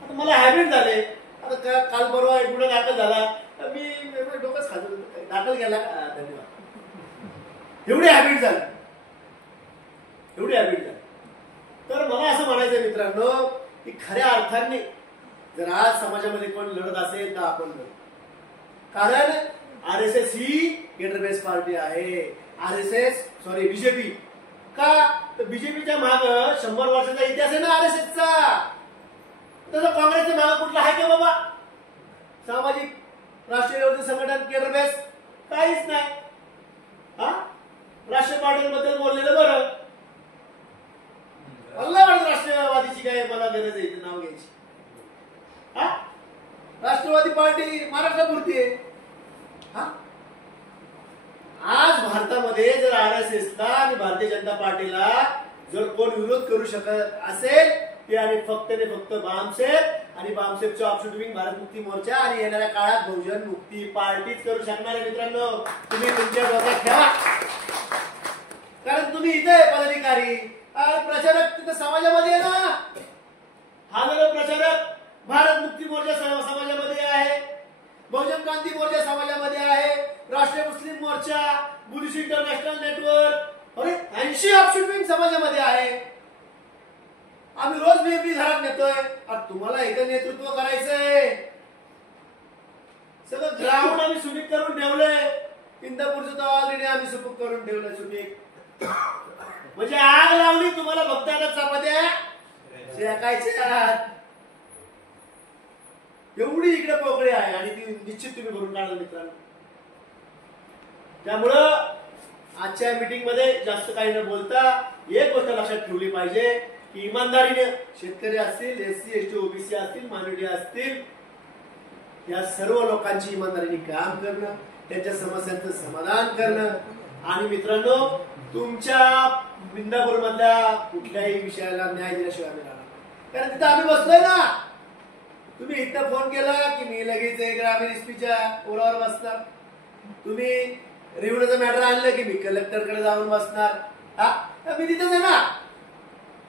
आता मला हॅबिट झाले. आता काल परवा एक गुन्हा दाखल झाला, मी डोकंच खाजवलं, दाखल केला का धन्यवाद. एवढी हॅबिट झाली. तर मला असं म्हणायचं मित्रांनो की खऱ्या अर्थाने जर आज समाजामध्ये कोण लढत असेल तर आपण लढू. कारण RSS ही गेटर बेस पार्टी आहे. बीजेपी का? तर बीजेपीच्या माग 100 वर्षाचा इतिहास आहे ना RSSचा. तसं काँग्रेसच्या माग कुठला आहे का बाबा? सामाजिक राष्ट्रीय विरोधी संघटन गेटर बेस काहीच नाही. राष्ट्रीय पार्टीबद्दल बोललेलं बरं. मला वाटतं राष्ट्रवादीची काय मला गरज आहे नाव घ्यायची. राष्ट्रवादी पार्टी महाराष्ट्रापुरती आहे. आज भारतामध्ये जर RSSला आणि भारतीय जनता पार्टीला जर कोण विरोध करू शकत असेल ते आणि फक्त बामसेफ आणि बामसेफच्या ऑफशूट विंग भारत मुक्ती मोर्चा आणि येणाऱ्या काळात बहुजन मुक्ती पार्टीच करू शकणार आहे. मित्रांनो तुम्ही तुमच्या डोक्यात ठेवा. कारण तुम्ही इथे पदाधिकारी प्रचारक तिथे समाजामध्ये आहे ना. हा जर प्रचारक भारत मुक्ती मोर्चा समाजामध्ये आहे, बहुजन क्रांती मोर्चा समाजामध्ये आहे, राष्ट्रीय मुस्लिम मोर्चा, बुद्धिस्ट इंटरनॅशनल नेटवर्क, अरे 80 ऑफशूट विंग समाजामध्ये आहे. आम्ही रोज मेमरी घरात नेतोय. तुम्हाला इथं नेतृत्व करायचंय. सगळं ग्राउंड आम्ही सुपीक करून ठेवलंय. इंदापूरचं तर ऑलरेडी आम्ही सुपीक करून ठेवलंय. सुपीक म्हणजे आग लावली तुम्हाला फक्त आता चपात्या शेकायच्या. एवढी इकडे पोकळी आहे आणि ती निश्चित तुम्ही भरून काढा मित्रांनो. त्यामुळं आजच्या मीटिंग मध्ये जास्त काही न बोलता एक गोष्ट लक्षात ठेवली पाहिजे की इमानदारीने शेतकरी असतील, SC ST OBC असतील, मायनॉरिटी असतील, या सर्व लोकांची इमानदारीने काम करणं, त्यांच्या समस्यांचं समाधान करणं. आणि मित्रांनो तुमच्या इंदापूर मधल्या कुठल्याही विषयाला न्याय दिल्याशिवाय आम्ही राहणार. कारण तिथं आम्ही बसलोय ना. तुम्ही इथं फोन केला की मी लगेच ग्रामीण एसपीच्या ओरावर बसणार. तुम्ही रेव्हन्यूचं मॅटर आणलं की मी कलेक्टरकडे जाऊन बसणार. मी तिथेच आहे ना.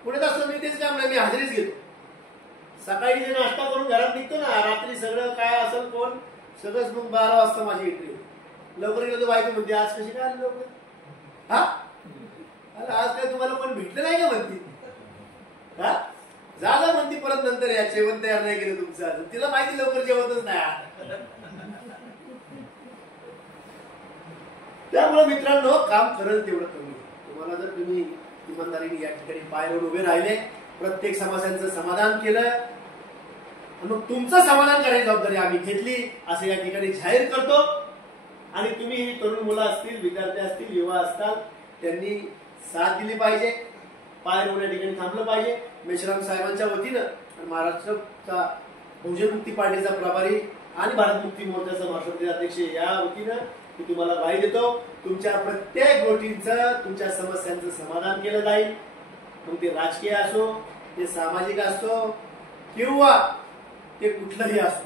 पुढे असतो मी तेच काम नाही, मी हजेरीच घेतो. सकाळी जे नाश्ता करून घरात निघतो ना, रात्री सगळं काय असेल कोण सगळंच मग 12 वाजता माझी एंट्री. लवकर गेलो तर बायको म्हणते आज कशी काय आली लवकर. आज काय तुम्हाला कोण भेटलं नाही का म्हणते. जा म्हणते परत नंतर या जेवण तयार नाही केलं तुमचं. तिला माहिती लवकर जेवतच नाही. त्यामुळे मित्रांनो काम करेल तेवढं कमी. तुम्हाला जर तुम्ही इमानदारीने या ठिकाणी पायावर उभे राहिले, प्रत्येक समस्यांचं समाधान केलं, मग तुमचं समाधान करायची जबाबदारी आम्ही घेतली असं या ठिकाणी जाहीर करतो. आणि तुम्ही तरुण मुलं असतील, विद्यार्थी असतील, युवा असतात, त्यांनी साथ दिली पाहिजे. पायावर या ठिकाणी थांबलं पाहिजे. मेश्राम साहेबांच्या वतीनं आणि महाराष्ट्राचा बहुजन मुक्ती पार्टीचा प्रभारी आणि भारत मुक्ती मोर्चाचा महाराष्ट्राचे अध्यक्ष या वतीनं मी तुम्हाला ग्वाही देतो. तुमच्या प्रत्येक गोष्टींचं, तुमच्या समस्यांचं समाधान केलं जाईल. मग ते राजकीय असो, ते सामाजिक असो किंवा ते कुठलंही असो,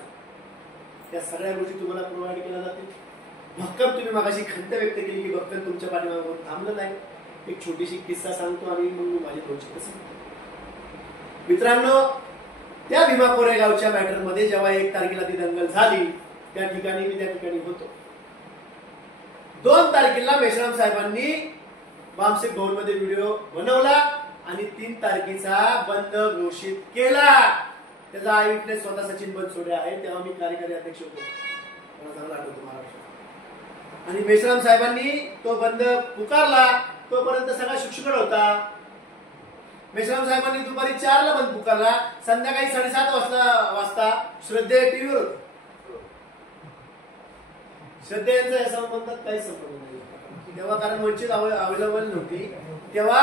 त्या सगळ्या गोष्टी तुम्हाला प्रोव्हाइड केल्या जातील. भक्कम तुम्ही मागाशी खंत व्यक्त केली की भक्कम तुमच्या पाठीमागे थांबलं नाही. एक छोटीशी किस्सा सांगतो आणि मग मी माझी 2 शब्द सांगतो. मित्रांनो त्या भीमा कोरेगावच्या मॅटरमध्ये जेव्हा 1 तारखेला ती दंगल झाली त्या ठिकाणी मी त्या ठिकाणी होतो. 2 तारखेला मेश्राम साहेबांनी बामसेफ भवन मध्ये व्हिडिओ बनवला आणि 3 तारखेचा बंद घोषित केला. त्याचा आय विटनेस स्वतः सचिन बनसोडे आहे. तेव्हा मी कार्यकारी अध्यक्ष होतो. मला चांगला आठवतो महाराष्ट्र. आणि मेश्राम साहेबांनी तो बंद पुकारला. तोपर्यंत सगळा शुकशुकाट होता. मेश्राम साहेबांनी दुपारी 4ला बंद पुकारला. संध्याकाळी 7:30 वाजता श्रद्धे टीव्हीवर होते. श्रद्धे यांचा या संबंधात काहीच संबंध नाही तेव्हा, कारण वंचित अवेलेबल नव्हती तेव्हा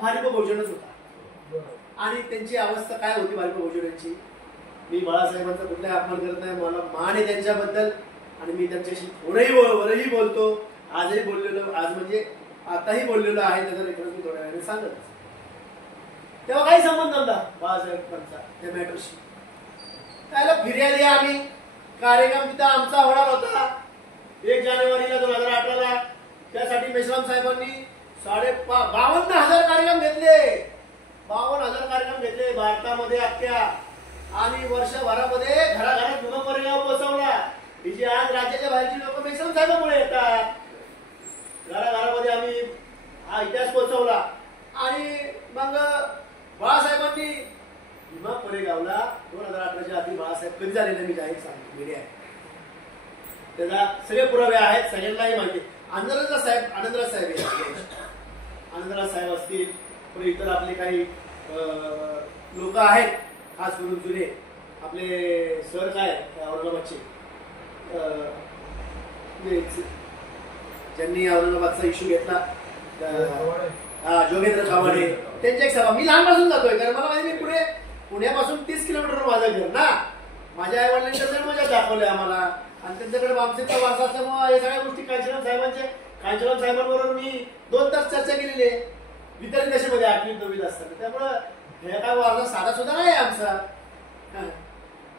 भारिप बहुजनच होता. आणि त्यांची अवस्था काय होती भारिप बहुजनांची? मी बाळासाहेबांचा कुठलाही अपमान करत नाही, मला मान आहे त्यांच्याबद्दल आणि मी त्यांच्याशी वरही बोलतो, आजही बोललेलो, आज म्हणजे आताही बोललेलो आहे. त्याचा रेफरन्स मी थोड्या वेळाने सांगत. तेव्हा काही संबंध नव्हता बाळासाहेबांचा त्या मॅटरशी. त्याला फिर्यादी आम्ही कार्यक्रम तिथं आमचा होणार होता 1 जानेवारीला 2018ला. त्यासाठी मेश्राम साहेबांनी 52,000 कार्यक्रम घेतले, 52,000 कार्यक्रम घेतले भारतामध्ये अख्ख्या. आणि वर्षभरामध्ये घराघरात भीमा कोरेगाव पोहोचवला. ही जी आज राज्याच्या बाहेरची लोक मेश्राम साहेबांमुळे येतात. घराघरामध्ये आम्ही हा इतिहास पोहोचवला. आणि मग बाळासाहेबांनी भीमा कोरेगावला 2018च्या आधी बाळासाहेब कधी झालेले मी जाहीर सांगितले मीडिया आहे, त्याचा सगळे पुरावे आहेत, सगळ्यांनाही माहिती. आनंदराज साहेब आनंदराज साहेब असतील, पण इतर आपले काही लोक आहेत, खास करून जुने आपले सर काय औरंगाबादचे ज्यांनी औरंगाबादचा इश्यू घेतला, जोगेंद्र कावडे, त्यांची एक सभा. मी लहानपासून जातोय कारण मला माहिती पुण्यापासून 30 किलोमीटर माझं घर ना. माझ्या आई वडिलांनी जन्मजात दाखवले आम्हाला आणि त्यांच्याकडे बामसेटचा वारसा असल्यामुळे या सगळ्या गोष्टी कांचनराव साहेबांबरोबर मी 2 तास चर्चा केलेली आहे वितरण दशेमध्ये 8वी 9वीत असताना. त्यामुळं हे काय वारसा साधा सुद्धा नाही आमचा.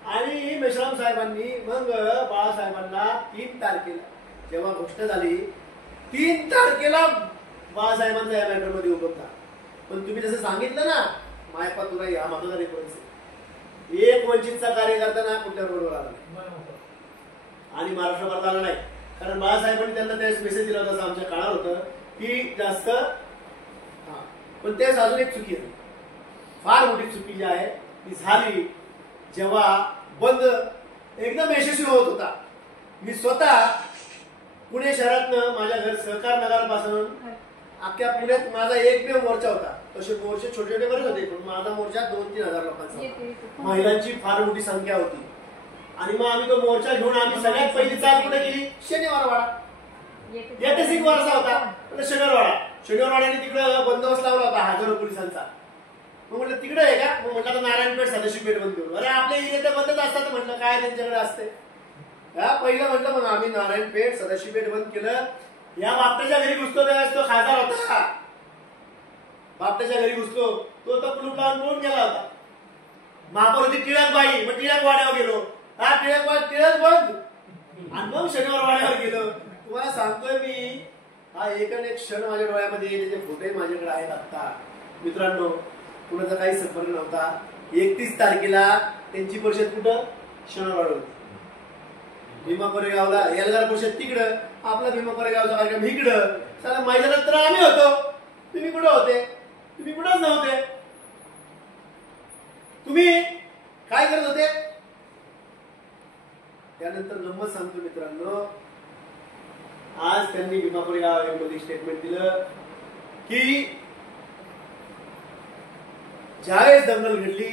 आणि मेश्राम साहेबांनी मग बाळासाहेबांना 3 तारखेला जेव्हा घोषणा झाली, 3 तारखेला बाळासाहेबांचा या मॅटरमध्ये उभं होता. पण तुम्ही जसं सांगितलं ना, मायपा तुला हा महत्वाचा रेफरन्स आहे. एक वंचितचा कार्यकर्ता ना कुठल्या रोडवर आला नाही आणि महाराष्ट्रावर आला नाही. कारण बाळासाहेबांनी त्यांना त्यावेळेस मेसेज दिला होता, असं आमच्या काळात होतं की जास्त. पण त्यावेळेस अजून एक चुकी आहे, फार मोठी चुकी जी आहे ती झाली जेव्हा बंद एकदम यशस्वी होत होता. मी स्वतः पुणे शहरातनं माझ्या घर सहकार नगरपासून अख्ख्या पुण्यात माझा एकमेव मोर्चा होता. तसे मोर्चे छोटे छोटे बरेच होते, पण माझा मोर्चा 2-3 हजार लोकांचा, महिलांची फार मोठी संख्या होती. आणि मग आम्ही तो मोर्चा घेऊन आम्ही सगळ्यात पहिली चाल कुठे केली? शनिवारवाडा. ऐतिहासिक वारसा होता शनिवारवाड्याने तिकडं बंदोबस्त लावला होता हजारो पोलिसांचा. मग म्हटलं तिकडे आहे का? मग म्हटलं नारायणपेठ सदाशिव पेठ बंद करू. अरे आपल्या इथे बंदच असतात. म्हटलं काय त्यांच्याकडे असते. पहिलं म्हटलं मग आम्ही नारायणपेठ सदाशिव पेठ बंद केलं. या बापट्याच्या घरी घुसतो त्यावेळेस तो खासदार होता. बापट्याच्या घरी घुसतो तो तर कुलूप लावून पळून गेला होता. महापौर होती टिळकबाई, मग टिळक वाड्यावर गेलो. टिळक बंद आणि मग शनिवार वाड्यावर गेलो. तुम्हाला सांगतोय मी, हा एक क्षण माझ्या डोळ्यामध्ये, त्याचे फोटोही माझ्याकडे आहेत आता. मित्रांनो, कुणाचा काही संपर्क नव्हता. 31 तारखेला त्यांची परिषद कुठं? शनिवार होती. भीमा कोरेगावला एल्गार परिषद तिकडं, आपला भीमा कोरेगावचा कार्यक्रम इकडं. चला माझ्या नंतर आम्ही होतो, तुम्ही कुठं होते? तुम्ही कुठंच नव्हते. तुम्ही काय करत होते? त्यानंतर गंमत सांगतो मित्रांनो, आज त्यांनी भीमा कोरेगावमध्ये स्टेटमेंट दिलं की ज्यावेळेस दंगल घडली,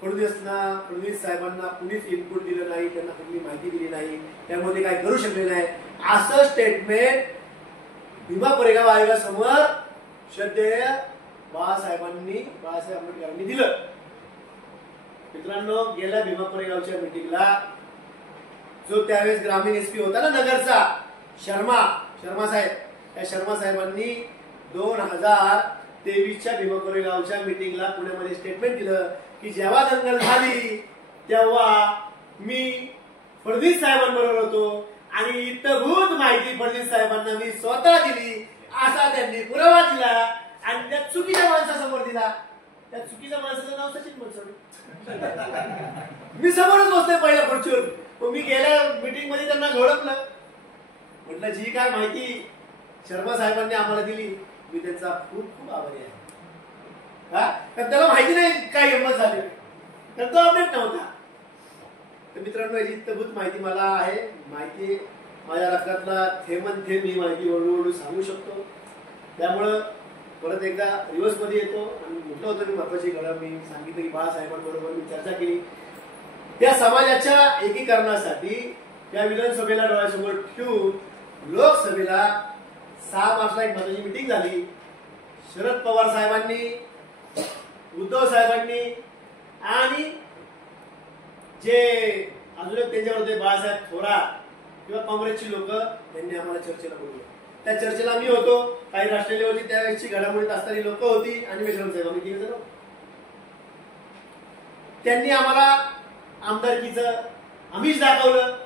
फडणवीस साहेबांना कुणीच इनपुट दिलं नाही, त्यांना कुठली माहिती दिली नाही, त्यामध्ये काय करू शकले नाही, असं स्टेटमेंट भीमा कोरेगाव आयोगासमोर श्रद्धेय बाळासाहेब आंबेडकरांनी दिलं. मित्रांनो, गेल्या भीमा कोरेगावच्या मीटिंगला जो त्यावेळेस ग्रामीण एसपी होता ना नगरचा, शर्मा साहेब, त्या शर्मा साहेबांनी 2023च्या भीमा कोरेगावच्या मीटिंगला पुण्यामध्ये स्टेटमेंट दिलं की जेव्हा दंगल झाली तेव्हा मी फडणवीस साहेबांबरोबर होतो आणि इतभूत माहिती फडणवीस साहेबांना मी स्वतः दिली, असा त्यांनी पुरावा दिला आणि त्या चुकीच्या माणसासमोर दिला. त्या चुकीच्या माणसाचं नाव सचिन बनसोडे. मी समोरच बसतोय पहिल्या खुर्चीवर. मी गेल्या मीटिंग मध्ये त्यांना ओळखलं. म्हटलं जी काय माहिती शर्मा साहेबांनी आम्हाला दिली, मी त्यांचा खूप खूप आभारी आहे. कारण त्याला माहिती नाही काय हिंमत झाली, तर तो अपडेट नव्हता. तर मित्रांनो, याची इतभूत माहिती मला आहे. माहिती माझ्या रक्तातला थेंबन थेंब ही माहिती हळूहळू सांगू शकतो. त्यामुळं परत एकदा रिव्हर्स मध्ये येतो आणि म्हटलं होतं मी महत्वाची घडण मी सांगितलं की बाळासाहेबांबरोबर मी चर्चा केली. त्या समाजाच्या एकीकरणासाठी त्या विधानसभेला डोळ्यासमोर ठेवून लोकसभेला 6 मार्चला एक महत्वाची मिटिंग झाली. शरद पवार साहेबांनी, उद्धव साहेबांनी आणि जे अजून त्यांच्यावर होते बाळासाहेब थोरात किंवा काँग्रेसची लोक त्यांनी आम्हाला चर्चेला बोलवलं. त्या चर्चेला मी होतो, काही राष्ट्रीय लेवलची त्यावेळेची घडामोडीत असणारी लोक होती आणि मेश्राम साहेब, आम्ही 3 जण. त्यांनी आम्हाला आमदारकीचं आम्हीच दाखवलं,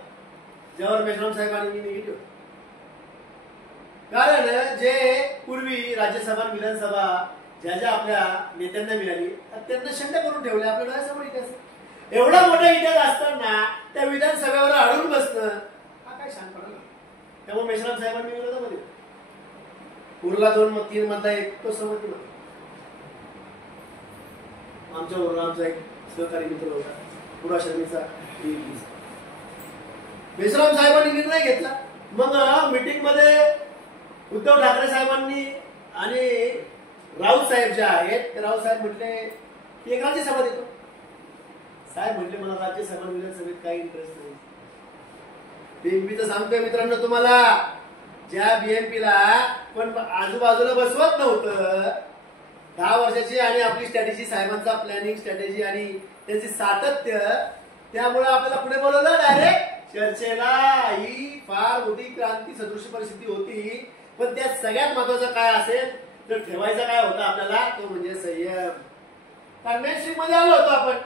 ज्यावर मेश्राम साहेबांनी मी निगेटिव्ह. कारण जे पूर्वी राज्यसभा विधानसभा ज्या आपल्या नेत्यांना मिळाली त्यांना शंका करून ठेवले आपल्या डोळ्यासमोर इतिहास. एवढा मोठा इतिहास असताना त्या विधानसभेवर अडून बसणं हा काय शहाणपणा नाही. त्यामुळे मेश्राम साहेबांनी विरोधामध्ये उरला 2-3 मधला एक तो सहमती मध्ये. आमच्याबरोबर आमचा एक सहकारी मित्र होता पुरा शर्मीचा, मेश्राम साहेबांनी निर्णय घेतला. मग मीटिंग मध्ये उद्धव ठाकरे साहेबांनी आणि राऊत साहेब जे आहेत ते राऊत साहेब म्हटले की एक राज्यसभा देतो. साहेब म्हटले मला राज्यसभा विधानसभेत काही इंटरेस्ट नाही. बीएमपीचं सांगतोय मित्रांनो तुम्हाला, ज्या बीएमपीला पण आजूबाजूला बसवत नव्हतं 10 वर्षाची आणि आपली स्ट्रॅटेजी, साहेबांचा प्लॅनिंग स्ट्रॅटेजी आणि त्याची सातत्य, त्यामुळे आपल्याला पुढे बोलवलं डायरेक्ट चर्चेला. ही फार मोठी क्रांती सदृश परिस्थिती होती. पण त्यात सगळ्यात महत्वाचं काय असेल तर ठेवायचा काय होता आपल्याला, तो म्हणजे संयम. कारण मेनस्ट्रीम मध्ये आलो होतो आपण.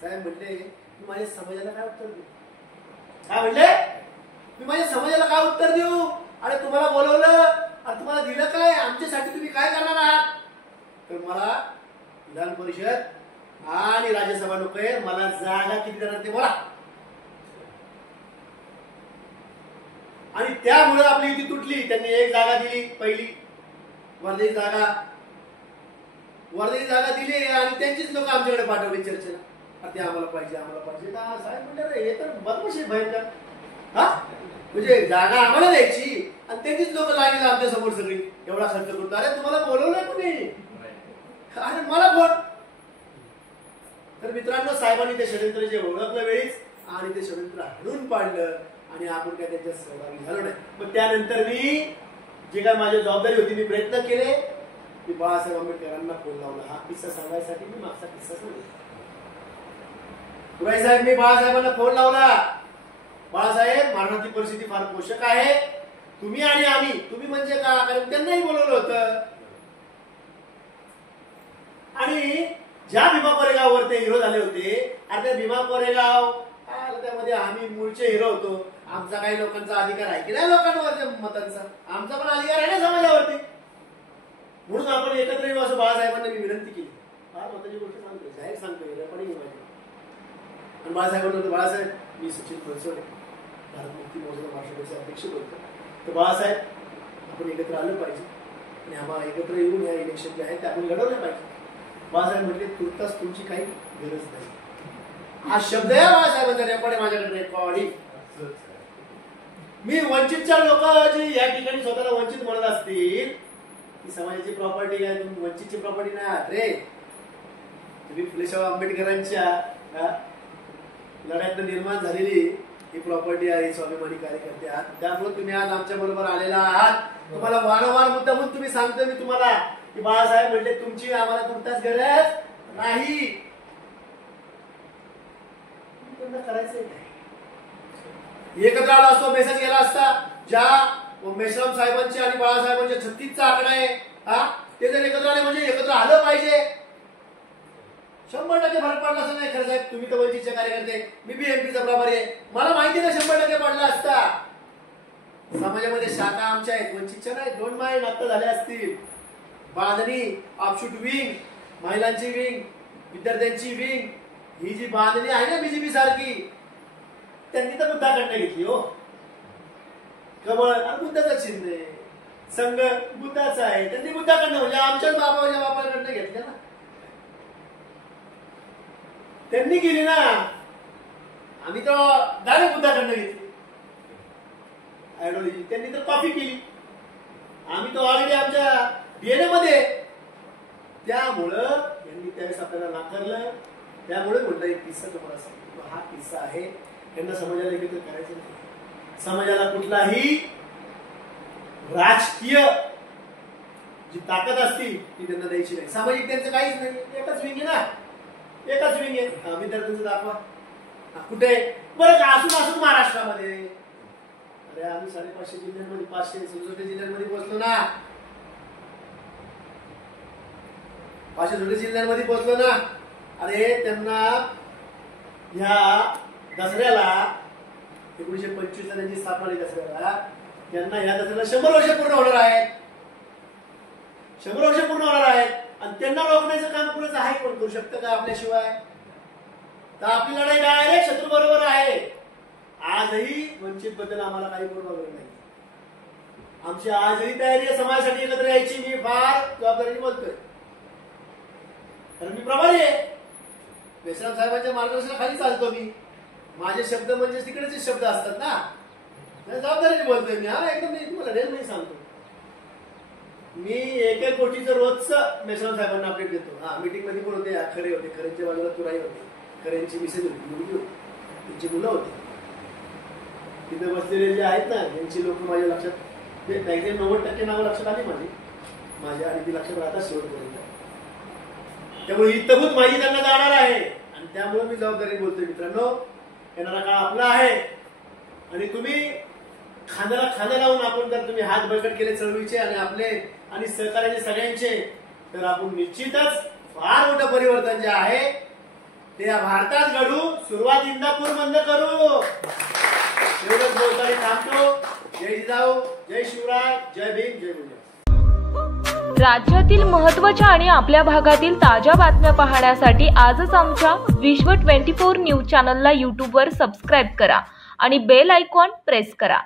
साहेब म्हटले मी माझ्या समाजाला काय उत्तर देऊ. काय म्हणले, मी माझ्या समाजाला काय उत्तर देऊ. अरे तुम्हाला बोलवलं आणि तुम्हाला दिलं काय, आमच्यासाठी तुम्ही काय करणार आहात. तर मला विधान परिषद आणि राज्यसभा नकोय, मला जागा किती देणार ते बोला. आणि त्यामुळे आपली युती तुटली. त्यांनी एक जागा दिली, पहिली वर्धेची जागा दिली आणि त्यांचीच लोक आमच्याकडे पाठवली चर्चेला. ते आम्हाला पाहिजे, आम्हाला पाहिजे. साहेब म्हणले हे तर बदमाश आहे भयंकर. हा म्हणजे जागा आम्हाला द्यायची आणि त्यांचीच लोक लागली आमच्या समोर सगळी, एवढा खर्च करतो. अरे तुम्हाला बोलवलंय कुणी, अरे मला कोण. तर मित्रांनो साहेबांनी ते षडयंत्र जे ओळखलं वेळीच आणि ते षडयंत्र हाणून पाडलं आणि आपण काय त्याच्यात सहभागी झालो नाही. पण त्यानंतर मी जे काय माझी जबाबदारी होती मी प्रयत्न केले की बाळासाहेब आंबेडकरांना फोन लावला. हा किस्सा सांगायसाठी मी मागचा किस्सा सांगितला. पुराई साहेब, मी बाळासाहेबांना फोन लावला. बाळासाहेब महाराष्ट्राची परिस्थिती फार पोषक आहे, तुम्ही आणि आम्ही, तुम्ही म्हणजे का, कारण त्यांनाही बोलवलं होतं. आणि ज्या भीमा कोरेगाववर ते हिरो झाले होते, आता भीमा कोरेगाव त्यामध्ये आम्ही मूळचे हिरो होतो. आमचा काही लोकांचा अधिकार आहे की नाही लोकांवरच्या मतांचा, आमचा पण अधिकार आहे ना समाजावरती. म्हणून आपण एकत्र येऊ असं बाळासाहेबांना मी विनंती केली. फार महत्वाची गोष्ट सांगतोय, जाहीर सांगतोय, रेकॉर्डिंग माझी. आणि बाळासाहेबांना, बाळासाहेब मी सचिन बनसोडे भारत मुक्ती मोर्चा महाराष्ट्राचे अध्यक्ष बोलतो. तर बाळासाहेब आपण एकत्र आलं पाहिजे आणि आम्हाला एकत्र येऊन या इलेक्शन जे आहे ते आपण लढवलं पाहिजे. बाळासाहेब म्हटले तुर्तास तुमची काही गरज नाही. हा शब्द आहे बाळासाहेबांचा, रेकॉर्ड आहे माझ्याकडे, रेकॉर्डिंग. मी वंचितच्या लोक जी या ठिकाणी स्वतःला वंचित म्हणत असतील, ही समाजाची प्रॉपर्टी आहे, तुम्ही वंचितची प्रॉपर्टी नाही आहात रे. तुम्ही फुले शाहू आंबेडकरांच्या लढ्यात निर्माण झालेली ही प्रॉपर्टी आहे, स्वाभिमानी कार्यकर्ते आहात. त्यामुळे तुम्ही आज आमच्या बरोबर आलेला आहात. तुम्हाला वारंवार मुद्दा म्हणून तुम्ही सांगतोय मी तुम्हाला की बाळासाहेब म्हणले तुमची आम्हाला तुमचाच गरज नाही. करायचंय एकत्र आला असतो, मेसेज गेला असता. ज्या मेश्राम साहेबांचे आणि बाळासाहेबांच्या 36चा आकडा आहे, हा ते जर एकत्र आले म्हणजे एकत्र आलं पाहिजे. 100% फरक पडला असं नाही. खरं साहेब तुम्ही तर वंचितचे कार्यकर्ते, मी बीएमपीचा प्रभारी आहे, मला माहिती ना 100% पडला असता. समाजामध्ये शाखा आमच्या आहेत, वंचितच्या नाही. 2 माय आता झाले असतील. बांधणी, ऑफशूट विंग, महिलांची विंग, विद्यार्थ्यांची विंग, ही जी बांधणी आहे ना बीजेपी सारखी, त्यांनी तर बुद्धाकडनं घेतली. हो कमळ बुद्धाचा चिन्ह आहे, संघ बुद्धाचा आहे, त्यांनी बुद्धाकडनं म्हणजे आमच्याच बापाकडनं घेतलं ना. त्यांनी केली ना, आम्ही तर डायरेक्ट बुद्धाकडनं घेतली आयडिओलॉजी. त्यांनी तर कॉपी केली, आम्ही तर ऑलरेडी आमच्या डीएनए मध्ये. त्यामुळं यांनी त्यावेळेस आपल्याला नाकारलं त्यामुळे म्हटलं एक किस्सा तुम्हाला सांगतो. हा किस्सा आहे, त्यांना समाजाला एकत्र करायचं नाही. समाजाला कुठलाही राजकीय जी ताकद असती ती त्यांना द्यायची नाही. सामाजिक त्यांचं काहीच नाही. एकच विंग आहे ना, एकच विंग आहे. विद्यार्थ्यांचं दाखवा कुठे बरं का, असून महाराष्ट्रामध्ये. अरे आम्ही 550 जिल्ह्यांमध्ये 567 जिल्ह्यांमध्ये पोहोचलो ना, 567 जिल्ह्यांमध्ये पोहोचलो ना. अरे त्यांना ह्या दसऱ्याला 1925 साली स्थापना झाली दसऱ्याला, त्यांना ह्या दसऱ्याला 100 वर्ष पूर्ण होणार आहेत. 100 वर्ष पूर्ण होणार आहेत. आणि त्यांना रोखण्याचं काम पुढे आहे, कोण करू शकतं का आपल्याशिवाय? तर आपली लढाई डायरेक्ट शत्रू बरोबर आहे. आजही वंचित बद्दल आम्हाला काही पूर्वाग्रह नाही. आमची आजही तयारी आहे समाजासाठी एकत्र यायची. मी फार जबाबदारीने बोलतोय, कारण मी प्रभारी आहे. मेश्राम साहेबांच्या मार्गदर्शनाखाली चालतो मी. माझे शब्द म्हणजे तिकडेचे शब्द असतात ना, जबाबदारीने बोलतोय मी. हा एकदम मी तुम्हाला रेल नाही सांगतो. मी एक गोष्टीचं रोजचं मेश्राम साहेबांना अपडेट देतो. हा मीटिंग मध्ये पण होते, खरे होते, खरेंच्या बाजूला तुराई होते, खरेंची मिसेस होती, मुलगी होती, त्यांची मुलं होती. तिथे बसलेले जे आहेत ना त्यांची लोक माझ्या लक्षात 90% नावं लक्षात आली माझ्या, आणि ती लक्षात राहतात शेवटपर्यंत. त्यामुळे ही तबूत माझी त्यांना जाणार आहे, आणि त्यामुळे मी जबाबदारी बोलतोय. मित्रांनो, येणारा काळ आपला आहे, आणि तुम्ही खांद्याला खांदा लावून आपण जर तुम्ही हात बळकट केले चळवळीचे आणि आपले आणि सहकार्याचे सगळ्यांचे, तर आपण निश्चितच फार मोठं परिवर्तन जे आहे ते या भारतात घडू. सुरुवात इंदापूर बंद करू. एवढंच बोलताना थांबतो. जय जिजाऊ, जय शिवराय, जय भीम, जय गुजरात. राज्यातील महत्त्वाच्या आणि आपल्या भागातील ताज्या बातम्या पाहण्यासाठी आजच आमच्या विश्व 24 न्यूज चॅनलला यूट्यूबवर सबस्क्राईब करा आणि बेल आयकॉन प्रेस करा.